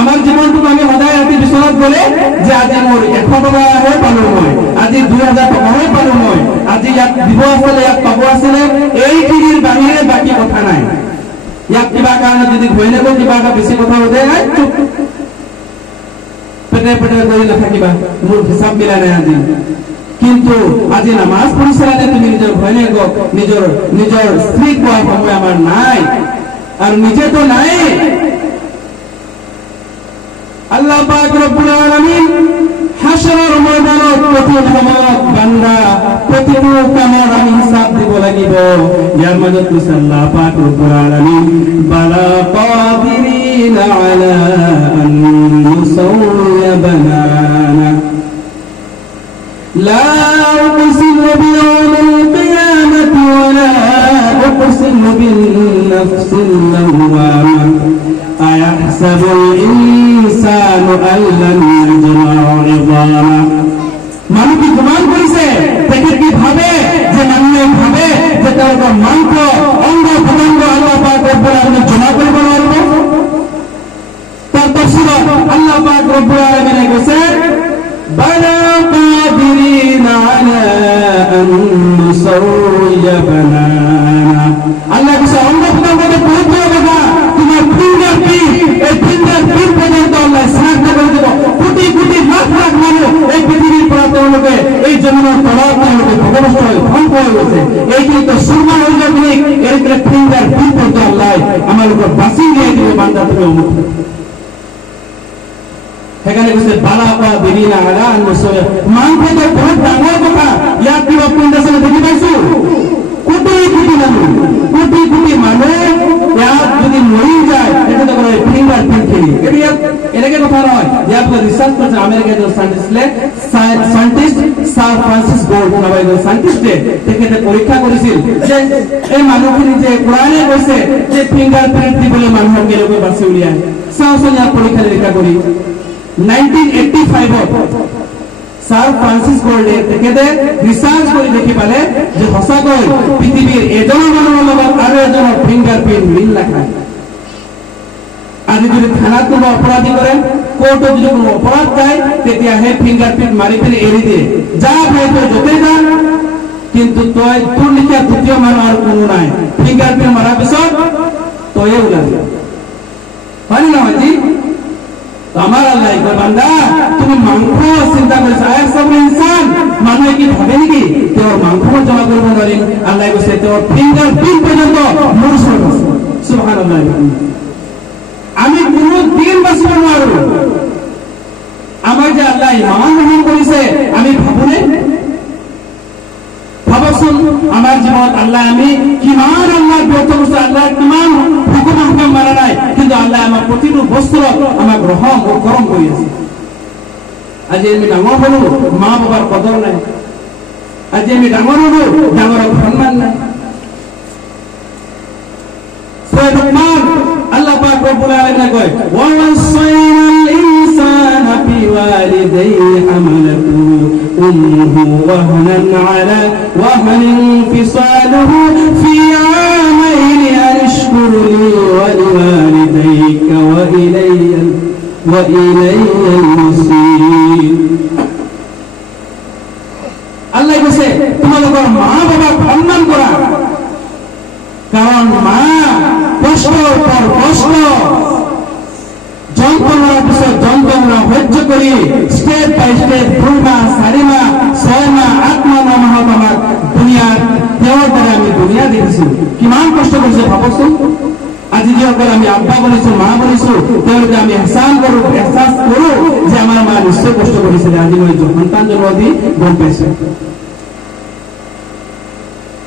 আমাৰ জীৱনটোক আমি সদায় ৰাতি বিচনাত গলে যে আজি মোৰ 100 টকাহে পালো মই আজি 2000 টকাহে পালো মই আজি ইয়াত দিব আছিলে ইয়াত পাব আছিলে এইখিনিৰ বাহিৰে বাকি কথা নাই ইয়াত কিবা কাৰণে যদি ঘৈণীয়েকৰ কিবা এটা বেছি কথা হৈ যায় চুপ পেটে কৰি নাথাকিবা মোৰ হিচাপ মিলা নাই আজি কিন্তু আজি নামাজ পঢ়িছানে তুমি নিজৰ ঘৈণীয়েকক নিজৰ স্ত্ৰীক কোৱা সময় আমাৰ নাই আৰু নিজে তো নাই আল্লাহ পাক ৰব্বুল আলামিন হাশৰেৰ ময়দানত প্ৰতি সময়ত বান্দা প্ৰতিটো কামৰ আমি হিসাব দিব লাগিব ইয়াৰ মাজত কৈছে আল্লাহ পাক রব্বুল আলামিন বালা কাদিরিন আলা আন নুসাওয়া বানানা لا أقسم بيوم القيامة ولا أقسم بالنفس اللوامة أيحسب الإنسان أن لن نجمع عظامه মানুষ কি প্রমাণ করেছে দেখে কি ভাবে যে মানুষ ভাবে যে তার মাংস অঙ্গ প্রত্যঙ্গ আল্লাহ পাক রব্বুল আলামিন জমা করবে পারব তার সুরত আল্লাহ পাক রব্বুল আলামিন কইছে বালা কাদিরিনা আলা আন নুসাউইয়া বানানা আল্লাহ কইছে আমরা তোমাদের পবিত্র কথা তোমার ফিঙ্গারপ্রিন্ট এই ফিঙ্গারপ্রিন্ট পর্যন্ত আল্লাহ সাহায্য করে দেব কোটি কোটি লাখ লাখ মানুষ এই পৃথিবীর পরাতলোকে এই জমিনের তলাতে ভূগর্ভস্থ হয়ে ধ্বংস হয়ে গেছে এই কিন্তু সুরমা অর্গানিক এর ফিঙ্গারপ্রিন্ট পর্যন্ত আল্লাহ আমার উপর বাসি দিয়ে দিবে বান্দা তুমি অমুক সেখানে কইছে বালাকা বিরিনা আলা নসরে মাংস তো বহুত ডাঙর কথা ইয়াত কি আপনি দেশে দেখি পাইছো কোটি কোটি মানুষ কোটি কোটি মানুষ ইয়াত যদি মরি যায় এটা তো করে ফিঙ্গারপ্রিন্ট খেলি এটাকে কথা নয় ইয়াত রিসার্চ করছে আমেরিকার যে সায়েন্টিস্ট স্যার ফ্রান্সিস গোল্ড নামে একজন সায়েন্টিস্ট থেকে পরীক্ষা করেছিল যে এই মানুষখিনি যে কোরআনে কইছে যে ফিঙ্গারপ্রিন্ট দিবলে মানুষ কেরকম বাঁচি উলিয়ায় সাহসন ইয়াত পরীক্ষা নিরীক্ষা করি 1985 স্যার ফ্রান্সিস গোল্ডে তেখেতে রিসার্চ করে দেখি পালে যে সঁচাকৈ পৃথিৱীৰ এজনৰ মানুহৰ লগত আৰু এজনৰ ফিংগাৰপ্ৰিন্ট মিল নাখায় আজি যদি থানাত কোনো অপৰাধী কৰে কোৰ্টত যদি কোনো অপৰাধ যায় তেতিয়াহে ফিংগাৰপ্ৰিন্ট মাৰি পিনে এৰি দিয়ে যা ভাই তই য'তে যা কিন্তু তই তোৰ লিখা দ্বিতীয় মানুহ আৰু কোনো নাই ফিংগাৰপ্ৰিন্ট মাৰাৰ পিছত তয়ে ওলাবি হয় নহয় জি আমাৰ আল্লাহ কয় বান্দা তুমি মাংস চিন্তা কৰিছা এক সব ইনসান মানুহে কি ভাবে নেকি তোৰ মাংস জমা কৰিব নোৱাৰিম আল্লাহ কৈছে তোৰ ফিঙ্গাৰপ্ৰিন্ট পৰ্যন্ত মোৰ ওচৰত আছে সুবহানাল্লাহ আমি কোনো দিন বাঁচিব নোৱাৰো আমাৰ যে আল্লাহ ইমান মৰম কৰিছে আমি ভাবোনে ভাবচোন আমাৰ জীৱনত আল্লাহ আমি কিমান আল্লাহ ব্যৰ্থ কৰিছে আল্লাহ কিমান হুকুম হুকুম মানা নাই কিন্তু আল্লাহ আমাৰ প্ৰতিটো বস্তুত আমাক ৰহম ও কৰম কৰি আছে আজি আমি ডাঙৰ হলো মা বাবাৰ কদৰ নাই আজি আমি ডাঙৰ হলো ডাঙৰৰ সন্মান নাই সুবহানাল্লাহ আল্লাহ পাক রব্বুল আলামিন কয় ওয়া ওয়াসাইনাল ইনসানা বিওয়ালিদাইহি হামালাতু উম্মুহু ওয়াহনান আলা ওয়াহনিন ফিসালুহু ফি আমাইনি আনশকুর লি ওয়া লিওয়ালিদাইকা ওয়া ইলাইয়াল মাসীর আল্লাহ কইছে তোমাদের মা বাবা সম্মান করা কারণ মা কষ্টর পর কষ্ট যন্ত্রণার পিছনে যন্ত্রণা সহ্য করি স্টেপ বাই স্টেপ 2 মাস 4 মাস 6 মাস 8 মাস 9 মাহত আমার দুনিয়ার দেওয়ার দ্বারা আমি দুনিয়া দেখেছি কিমান কষ্ট করছে ভাবছো আজি যিসকল আমি আব্বা বনিছো মা বনিছো তেওঁলোকে আমি এহসান কৰো এহসাস কৰো যে আমাৰ মা নিশ্চয় কষ্ট কৰিছিলে আজি মই সন্তান জন্ম দি গম পাইছো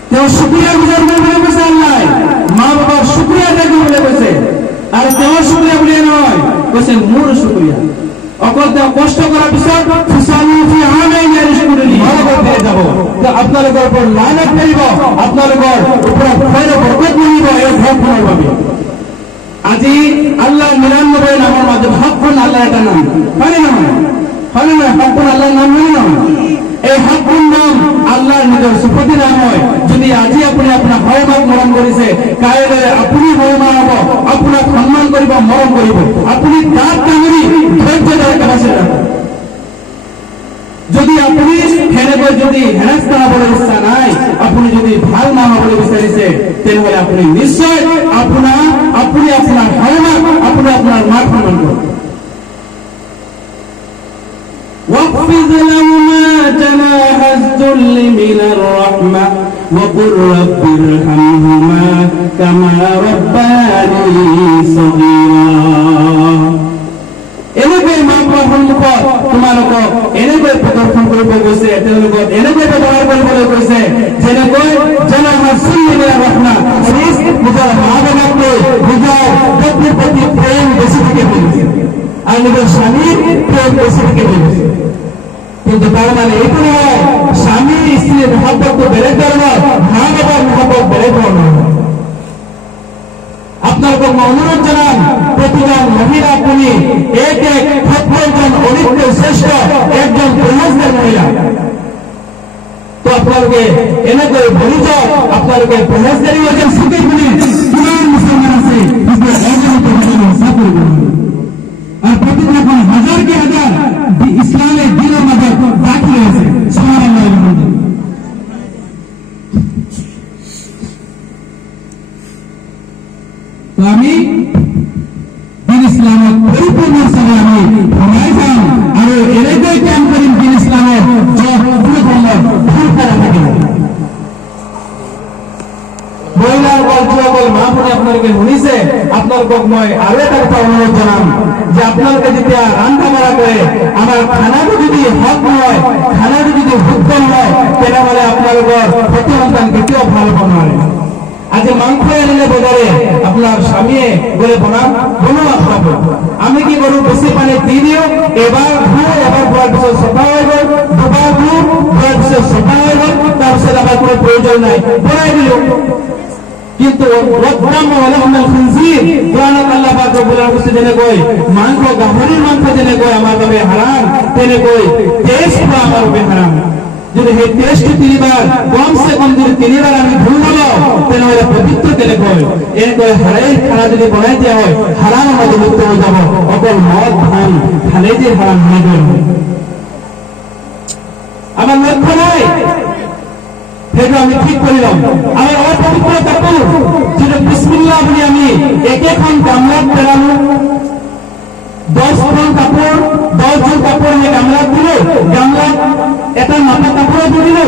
তেওঁ শুকরিয়া গুজার করবে বলে আল্লাহ মা বাবার শুকরিয়া আদায় করবে বলে আর তেওঁৰ শুকরিয়া বলে নয় কইছে মোর শুকরিয়া অকল তেওঁ কষ্ট করার পিছত ফুসালু ফি আমাইন ইয়াশকুরুনি বরাবর পেয়ে যাব তো আপনাদের উপর লানত ফেলিব আপনাদের উপর খৈর বরকত নিব এই ঘৰখনৰ বাবে আজি আল্লাহ 99 নামৰ মাঝে হকখন আল্লাহ এটা নাম হয় না হকখন আল্লাহর নাম হয় না এই হকখন নাম আল্লাহর নিজের সুপতি নাম হয় যদি আজি আপুনি আপোনাৰ হয়মাক মৰম কৰিছে কাইলৈ আপুনি হয়মা হ'ব আপোনাক সন্মান কৰিব মৰম কৰিব আপুনি তাত কামৰি ধৈৰ্য ধৰে কাছে ৰাখক যদি আপুনি হেনেকৈ যদি হেনস্তা হ'বলৈ ইচ্ছা নাই আপুনি যদি ভাল মা হ'বলৈ বিচাৰিছে তেনেহ'লে আপুনি নিশ্চয় আপুনি আপোনাৰ হয়মাক আপুনি আপোনাৰ মাক সন্মান কৰক واخفض لهما جناح الذل من الرحمة وقل رب ارحمهما كما ربياني صغيرا এনেকৈ মা বাবার সন্মুখত তোমালোকক এনেকৈ প্ৰদৰ্শন কৰিব গৈছে তেওঁলোকক এনেকৈ ব্যৱহাৰ কৰিবলৈ কৈছে যেনেকৈ জনাহা সুন্নিয়া ৰহমা নিজৰ মা বাবাকে নিজৰ পত্নীৰ প্ৰতি প্ৰেম বেছি থাকে বুলিছে আর নিজের স্বামীর প্রেম বেশি থেকে বুঝেছে কিন্তু তার মানে এইটো নয় স্বামী স্ত্রীর মহব্বত বেলেগ ধরনের মা বাবার মহব্বত বেলেগ ধরনের আপনাদের অনুরোধ জানান প্রতিজন মহিলা আপনি এক প্রত্যেকজন অনিত্য শ্রেষ্ঠ একজন প্রয়াসদের মহিলা তো আপনাদেরকে এনেকৈ বলি যাও আপনাদেরকে প্রয়াসদারি একজন শিখে বলি কিমান মুসলমান আছে আর প্রতিদিন এখন হাজার কি হাজার ইসলামের দিনের মাঝে দাখিল হয়েছে। সুবহানাল্লাহ। তো আমি দিন ইসলামের পরিপূর্ণ হিসাবে আমি ভয় যাম আর এনেকৈ কাম কৰিম দিন ইসলামেৰ মহিলাৰ বল মা বোনে আপনাকে শুনিছে আপনাৰ মই আৰু এটা কথা অনুৰোধ জনাম যে আপনাকে যেতিয়া ৰান্ধা বাঢ়া কৰে আমাৰ খানাটো যদি হক নয় খানাটো যদি শুদ্ধ হয় তেনেহলে আপোনালোকৰ সতি সন্তান কেতিয়াও ভাল হ'ব নোৱাৰে। আজি মাংস আনিলে বজারে আপনার স্বামীয়ে বলে বনোয়া খাবো আমি কি করবো বেশি পানি দি দিও এবার ধুও এবার ধোয়ার পিছনে সফা হয়ে গেল দুবার ধুও ধোয়ার পিছনে সফা হয়ে গেল তার পিছনে আবার কোনো প্রয়োজন নাই বনাই দিল। কিন্তু যেনেকৈ মাংস গাহৰিৰ মাংস যেনেকৈ আমাৰ বাবে হাৰাম তেনেকৈ টেষ্ট খোৱা আমাৰ বাবে হাৰাম। যদি সেই টেষ্ট তিনিবাৰ কমসে কম যদি তিনিবাৰ আমি ভুল নলওঁ তেনেহলে পবিত্ৰ কেনেকৈ এনেকৈ হাৰাই খানা যদি বনাই দিয়া হয় হাৰাম আমাৰ মুক্ত হৈ যাব। অকল মদ ভাং খালে যে হাৰাম সেনেকৈ নহয়। আমাৰ লক্ষ্য নাই সেইটো আমি ঠিক কৰি ল'ম। আমাৰ অপবিত্ৰ কাপোৰ যিটো বিসমিল্লাহ বুলি আমি একেখন গামলাত পেলালো 10খন কাপোৰ 10জন কাপোৰ সেই গামলাত দিলো গামলাত এটা মাথা কাপোৰ দিলো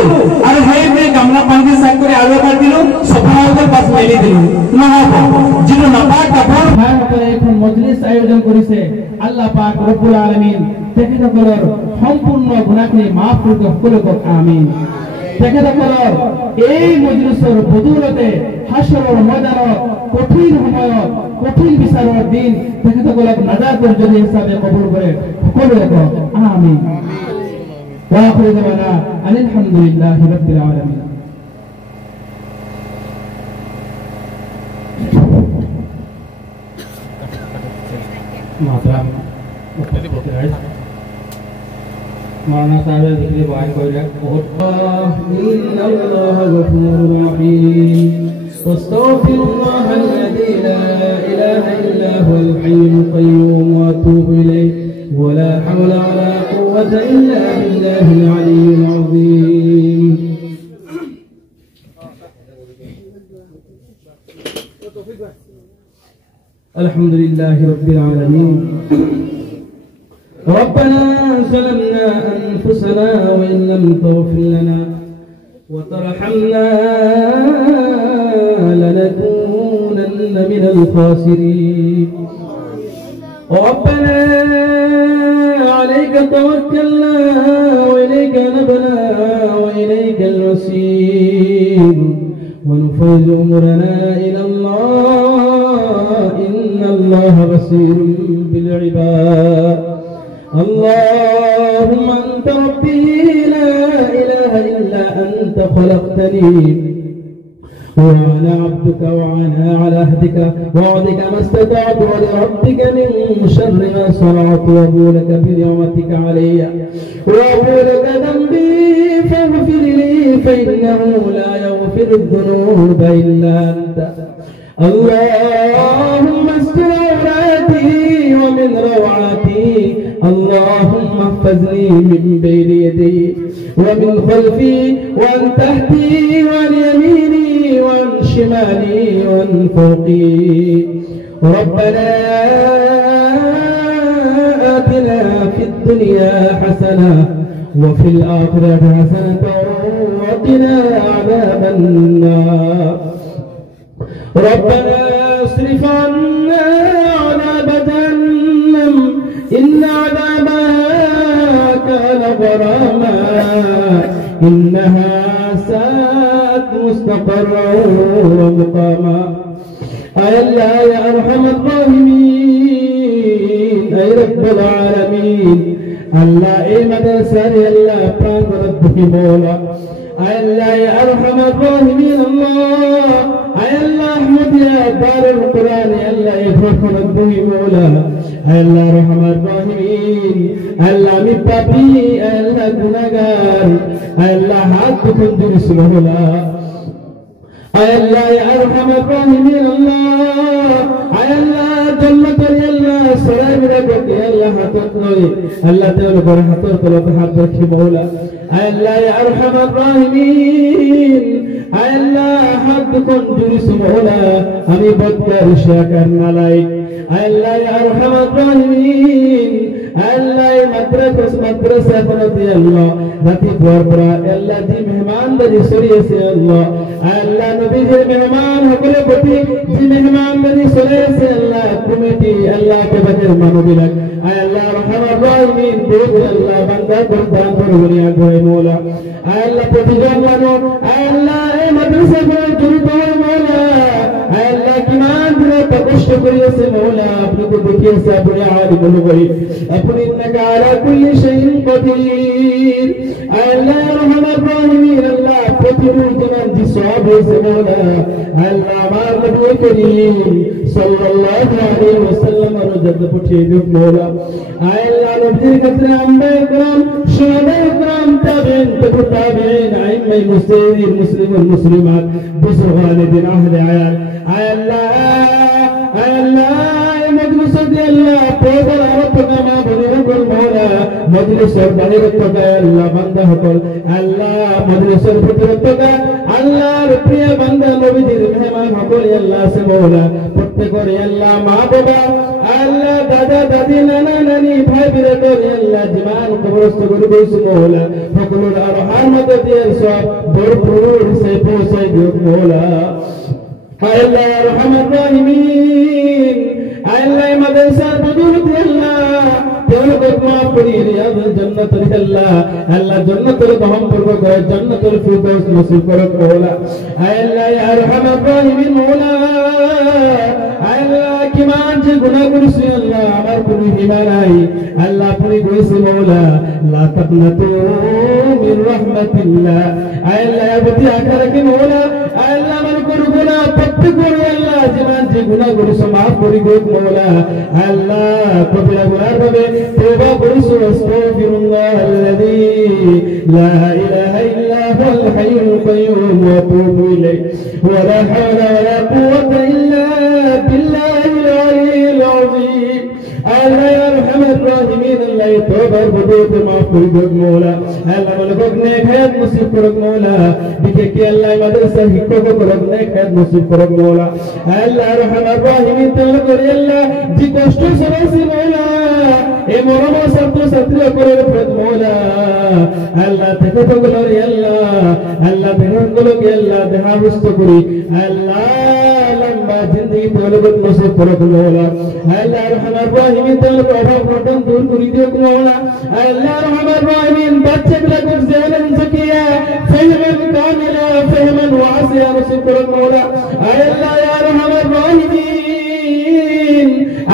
আৰু সেই গামলা পানী চাক কৰি আৰু এবাৰ দিলো সফা হৈ গ'ল পাছ মেলি দিলো নহ'ব। যিটো নাপা কাপোৰ ভাৰতৰে এখন মজলিস আয়োজন কৰিছে আল্লাহ পাক ৰব্বুল আলামিন তেখেতসকলৰ সম্পূৰ্ণ গুনাহখিনি মাফ কৰি সকলোকে আমিন। তেখেতসকলৰ এই মজলিসৰ বদৌলতে হাসৰৰ ময়দানত কঠিন সময়ত কঠিন বিচাৰৰ দিন তেখেতসকলক নাজাতৰ জৰিয়তে হিচাপে কবুল কৰে সকলোকে আমিন। ওয়া আখিৰু দাওয়ানা আলহামদুলিল্লাহি রাব্বিল আলামিন। মাতরাম मौलाना साहब जिक्र बात कर रहे बहुत इन्नल्लाह गफूरुर रहीम वस्तगफिरुल्लाह الذي لا اله الا هو الحي القيوم واتوب اليه ولا حول ولا قوه الا بالله العلي العظيم. الحمد لله رب العالمين. ربنا ظلمنا أنفسنا وإن لم تغفر لنا وترحمنا لنكونن من الخاسرين. ربنا عليك توكلنا وإليك نبنا وإليك المصير ونفوض أمرنا إلى الله إن الله بصير بالعباد. اللهم أنت ربي لا إله إلا أنت خلقتني وأنا عبدك وأنا على عهدك ووعدك ما استطعت ولربك من شر ما صنعت وأبو لك بنعمتك علي وأبو لك ذنبي فاغفر لي فإنه لا يغفر الذنوب إلا أنت. اللهم استر عوراتي ومن روعاتي اللهم احفظني من بين يدي ومن خلفي وعن تحتي وعن يميني وعن شمالي وعن فوقي. ربنا آتنا في الدنيا حسنة وفي الآخرة حسنة وقنا عذاب النار. ربنا اصرف عنا عذاب جهنم إن عذابها كان غراما إنها ساءت مستقرا ومقاما. أي الله يا أرحم الراحمين أي رب العالمين الله إيه مدرسة الله بران ربي مولا أي الله يا أرحم الراحمين الله أي الله أحمد يا دار القرآن يا الله يفرح ربي مولا أي الله أرحم الراحمين الله مبابي أي الله گناهگار أي الله حق كندر سلولا আয় আল্লাহ ইয়া আরহামার রাহিমিন আল্লাহ আয় আল্লাহ জান্নাতের আল্লাহ সরাই রাখো আল্লাহ হাতত নয় আল্লাহ তাআলা বড় হাতর তলতে হাত রাখি মাওলা আয় আল্লাহ ইয়া আরহামার রাহিমিন আয় আল্লাহ হাত কোন জুরিস মাওলা আমি বদকার শাকার নালাইক আয় আল্লাহ ইয়া আরহামার রাহিমিন আল্লাহ মাদ্রাসা পড়াতে আল্লাহ রাতে পড়া আল্লাহ জি মেহমানদারি সরিয়েছে আল্লাহ আল্লাহ নবীর মেহমান হকলে প্রতি জি মেহমানদারি সরিয়েছে আল্লাহ কমিটি আল্লাহ কে বাকের মানবিলাক আয় আল্লাহ রহমান রহিম বহুত আল্লাহ বান্দা দান করবনি আগে মোলা আয় আল্লাহ প্রতিজন মানো আয় আল্লাহ এই মাদ্রাসা পড়া জড়িত হয় মোলা আয় আল্লাহ কিমান দিনে কষ্ট করিয়েছে মোলা আপনি তো দেখিয়েছে আপনি আলিম বলি আপনি ইন্নাকা আলা কুল্লি শাইইন কদির আল্লাহ রহমান রহিম আল্লাহ প্রতিদিন যেমন জি সওয়াব হয়েছে মোলা আল্লাহ আমার নবী করিম সাল্লাল্লাহু আলাইহি ওয়াসাল্লাম রোজাতে পাঠিয়ে দিও মোলা আল্লাহ নবীর কাছে আম্বে کرام শুহাদা کرام তাবেঈন তাবেঈন আইম্মাই মুসলিমিন মুসলিমুল মুসলিমাত বিসওয়ালিদিন আহলে আয়াল আল্লাহ মজলিসে আল্লাহ পয়গল আরতকামা বনিরকল মাওলা মজলিসের বানিরককা আল্লাহ বান্দা হকল আল্লাহ মজলিসের প্রতিরককা আল্লাহর প্রিয় বান্দা নবীজির মেহমান হকল আল্লাহ সে মাওলা প্রত্যেকের আল্লাহ মা বাবা আল্লাহ দাদা দাদি নানা নানি ভাই বিরাদর আল্লাহ জীবন কবরস্থ করে দিয়েছে মাওলা সকলের আরহাম মদদ দিয়ে সব ভরপুর সে পৌঁছে দিও মাওলা আল্লাহ রহমান রহিমিন আল্লাহ মাদ্রাসার বদৌলতে আল্লাহ তেলকে মাফ করি রিয়াদুল জান্নাতুল আল্লাহ আল্লাহ জান্নাতুল বহম করবে জান্নাতুল ফিরদাউস নসিব করো মাওলা আল্লাহ ইয়া রহমান রহিমিন মাওলা আল্লাহ কিমান যে গুনাহ করেছি আল্লাহ আমার কোনো হিমা নাই আল্লাহ আপনি কইছে মাওলা লা তাকনাতু মির রাহমাতিল্লাহ আল্লাহ আবতি আখারে কি মাওলা আল্লাহ আমার কোনো গুনাহ প্রত্যেক করে আল্লাহ জীবন যে গুনাহ করেছো maaf করি গো মাওলা আল্লাহ কবিরা গুনার ভাবে তওবা করেছো আস্তাগফিরুল্লাহ আল্লাযী লা ইলাহা ইল্লা হুয়াল হাইয়ুল কাইয়্যুম ওয়া আতুবু ইলাইহি ওয়া লা হাওলা ওয়া লা কুওয়াতা ইল্লা বিল্লাহিল আলিয়্যিল আযীম আল্লাহ ইয়া আরহামার রাহিমিন আল্লাহ তওবার বদৌলতে maaf করি গো মাওলা আল্লাহ মালিক নেক হায়াত নসিব করো মাওলা দিকে কি আল্লাহ মাদ্রাসা শিক্ষক করো নেক হায়াত নসিব করো মাওলা আল্লাহ রহমান রহিম তেল করে আল্লাহ জি কষ্ট সরাইছি মাওলা এ মরম ছাত্র ছাত্রী করে প্রত মাওলা আল্লাহ থেকে বগলর আল্লাহ বেহনগুলো কি আল্লাহ দেহাবস্ত করি আল্লাহ লম্বা জিন্দেগি তলবত নসিব করো মাওলা আল্লাহ রহমান রহিম তেল অভাব রতন দূর করে দিও মাওলা আল্লাহ রহমান রহিম বাচ্চাগুলো করছে আলম জাকিয়া ফাহমান কামিলা ফাহমান ওয়াসিয়া নসিব করো মাওলা আল্লাহ ইয়া রহমান রহিম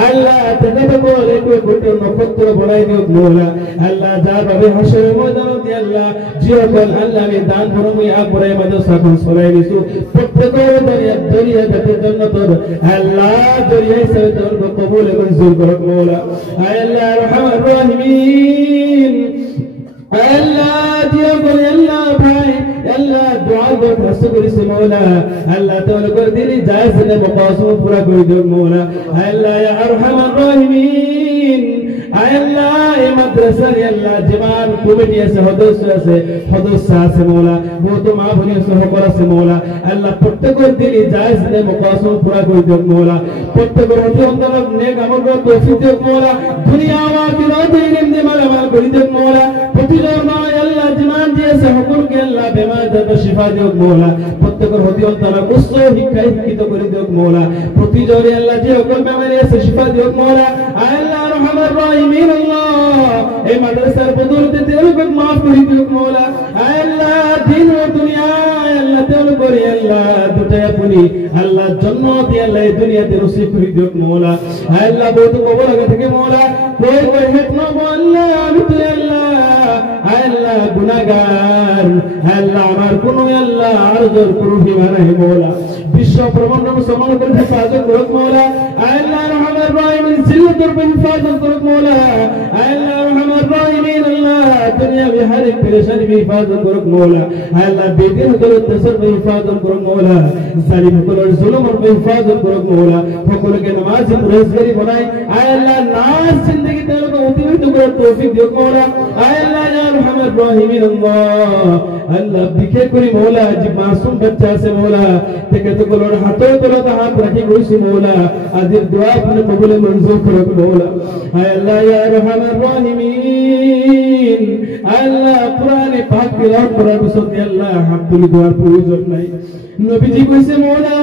আল্লাহ তেতে বলে কোই কোটি নক্ষত্র বলাই দিও মাওলা আল্লাহ যা ভাবে হাসরের ময়দানে আল্লাহ জিয়াকল আল্লাহ আমি দান করমই আকবরাই মাদ্রাসা কোন সরাই দিছু প্রত্যেকের দরিয়া যাতে জান্নাতের আল্লাহ দরিয়া হিসেবে তোর কবুল মঞ্জুর করো মাওলা আল্লাহ রহমান রহিম আল্লাহ দিয়া বলে আল্লাহ ভাই আল্লাহ দুআ বহুত হাসু করিছে মাওলা আল্লাহ তাআলা করে দিলি জায়েজ নে মকাসুদ পুরা করে দিও মাওলা আল্লাহ ইয়া আরহামার রাহিমিন আল্লাহ এই মাদ্রাসার আল্লাহ জীবন কমিটি আছে সদস্য আছে মাওলা বহুত মা ভনি সহকার আছে মাওলা আল্লাহ প্রত্যেকের দিলি জায়েজ নে মকাসুদ পুরা করে দিও মাওলা প্রত্যেকের হতে অন্তর নেক আমল করার তৌফিক দিও মাওলা দুনিয়া ও আখিরাতে ইলম দিয়ে মালামাল করে দিও মাওলা প্রতিজন মা আল্লাহ জীবন দিয়েছে সকলকে আল্লাহ বেমার যত শিফা দিও মাওলা প্রত্যেকের হতে অন্তর উচ্চ শিক্ষায় শিক্ষিত করে দিও মাওলা প্রতিজনে আল্লাহ যে সকল বেমারি আছে শিফা দিও মাওলা আল্লাহ রহমান রহিমিন আল্লাহ এই মাদ্রাসার বদৌলতে তেলকে maaf করে দিও মাওলা আল্লাহ দিন ও দুনিয়া আল্লাহ তেল করে আল্লাহ দুটাই আপনি আল্লাহ জান্নাত আল্লাহ এই দুনিয়াতে নসিব করে দিও মাওলা আল্লাহ বহুত কবর আগে থেকে মাওলা কোই হেত না আল্লাহ আমি তো আল্লাহ গুনাহগার আল্লাহ আমার কোন আল্লাহ আরজর করুহি মানাই মাওলা বিশ্ব ব্রহ্মাণ্ড সমান করে হেফাজত করো মাওলা আল্লাহ রহমান রহিম জিল্লাতের হিফাজত করো মাওলা আল্লাহ রহমান রহিম আল্লাহ दुनिया में हर एक परेशानी में हिफाजत करो मौला अल्लाह बेदीन को तसर में हिफाजत करो मौला जालिम को जुल्म में हिफाजत करो मौला फकल के नमाज परहेजगारी बनाए अल्लाह नाज जिंदगी तेरे को अतिरिक्त करो तौफीक दो मौला अल्लाह या रहमान रहीम अल्लाह बिखे करी मौला जी मासूम बच्चा से मौला तेके तो को हाथों तो हाथ रखी कोई मौला आज दुआ अपने कबूल मंजूर करो मौला अल्लाह या रहमान रहीम अल्लाह कुरान पाक तिलावत করার পিছত আল্লাহ হাত তুলি দোয়ার প্রয়োজন নাই নবীজি কইছে মওলা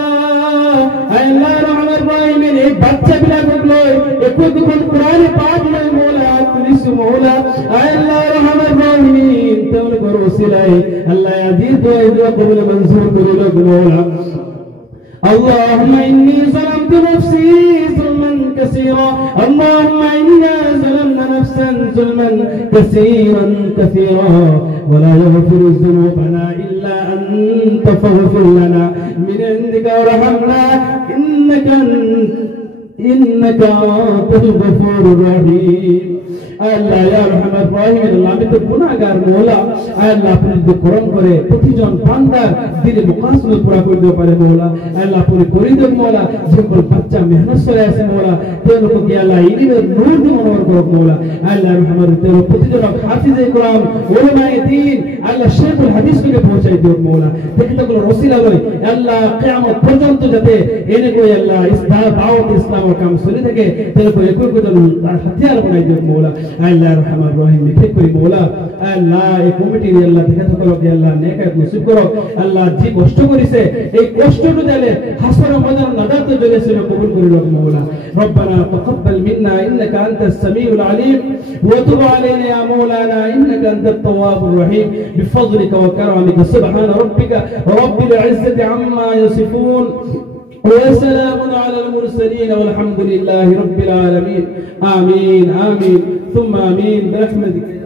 আল্লাহ রহমান রহিম এই বাচ্চা বিলাকক লই একটু দুখন কুরআন পাক লই মওলা তুলিস মওলা আল্লাহ রহমান রহিম তাওলে কর ওসিলাই আল্লাহ আজিজ দোয়া কবুল মঞ্জুর করে লও মওলা اللهم إني ظلمت نفسي ظلما كثيرا اللهم إنا ظلمنا نفسا ظلما كثيرا ولا يغفر ذنوبنا إلا أنت فاغفر لنا من عندك ورحمنا إنك أنت الغفور الرحيم আল্লাহ ইয়া রহমান রহিম আল্লাহ আমি তো গুনাহগার মওলা আল্লাহ আপনি যদি করম করে প্রতিজন বান্দার দিলে মুকাসসাদ পুরা করে দিও পারে মওলা আল্লাহ পুরি করে দিও মওলা যেকল বাচ্চা মেহনত করে আছে মওলা তেরো কি আল্লাহ ইলমের নূর দিয়ে মনোর করো মওলা আল্লাহ রহমান তেরো প্রতিজন হাফিজে কোরআন উলামায়ে দ্বীন আল্লাহ শেখুল হাদিস করে পৌঁছাই দিও মওলা দেখতগুলো রসিলা লই আল্লাহ কিয়ামত পর্যন্ত যাতে এনে কই আল্লাহ ইসলাম দাওয়াত ইসলাম ও কাম চলে থাকে তেরো কই একই কোজন হাতিয়ার বানাই দিও মওলা আল্লাহ রহমান রহিম লিখে করি মওলা আল্লাহ এই কমিটি আল্লাহ দেখে তো করো আল্লাহ নেকাত নসিব করো আল্লাহ জি কষ্ট করিছে এই কষ্টটু দিলে হাসর ময়দান নাজাত জলেছে কবুল করে লও মওলা ربنا تقبل منا انك انت السميع العليم وتب علينا يا مولانا انك انت التواب الرحيم بفضلك وكرمك سبحان ربك رب العزة عما يصفون وسلام على المرسلين والحمد لله رب العالمين آمين آمين ثم آمين برحمتك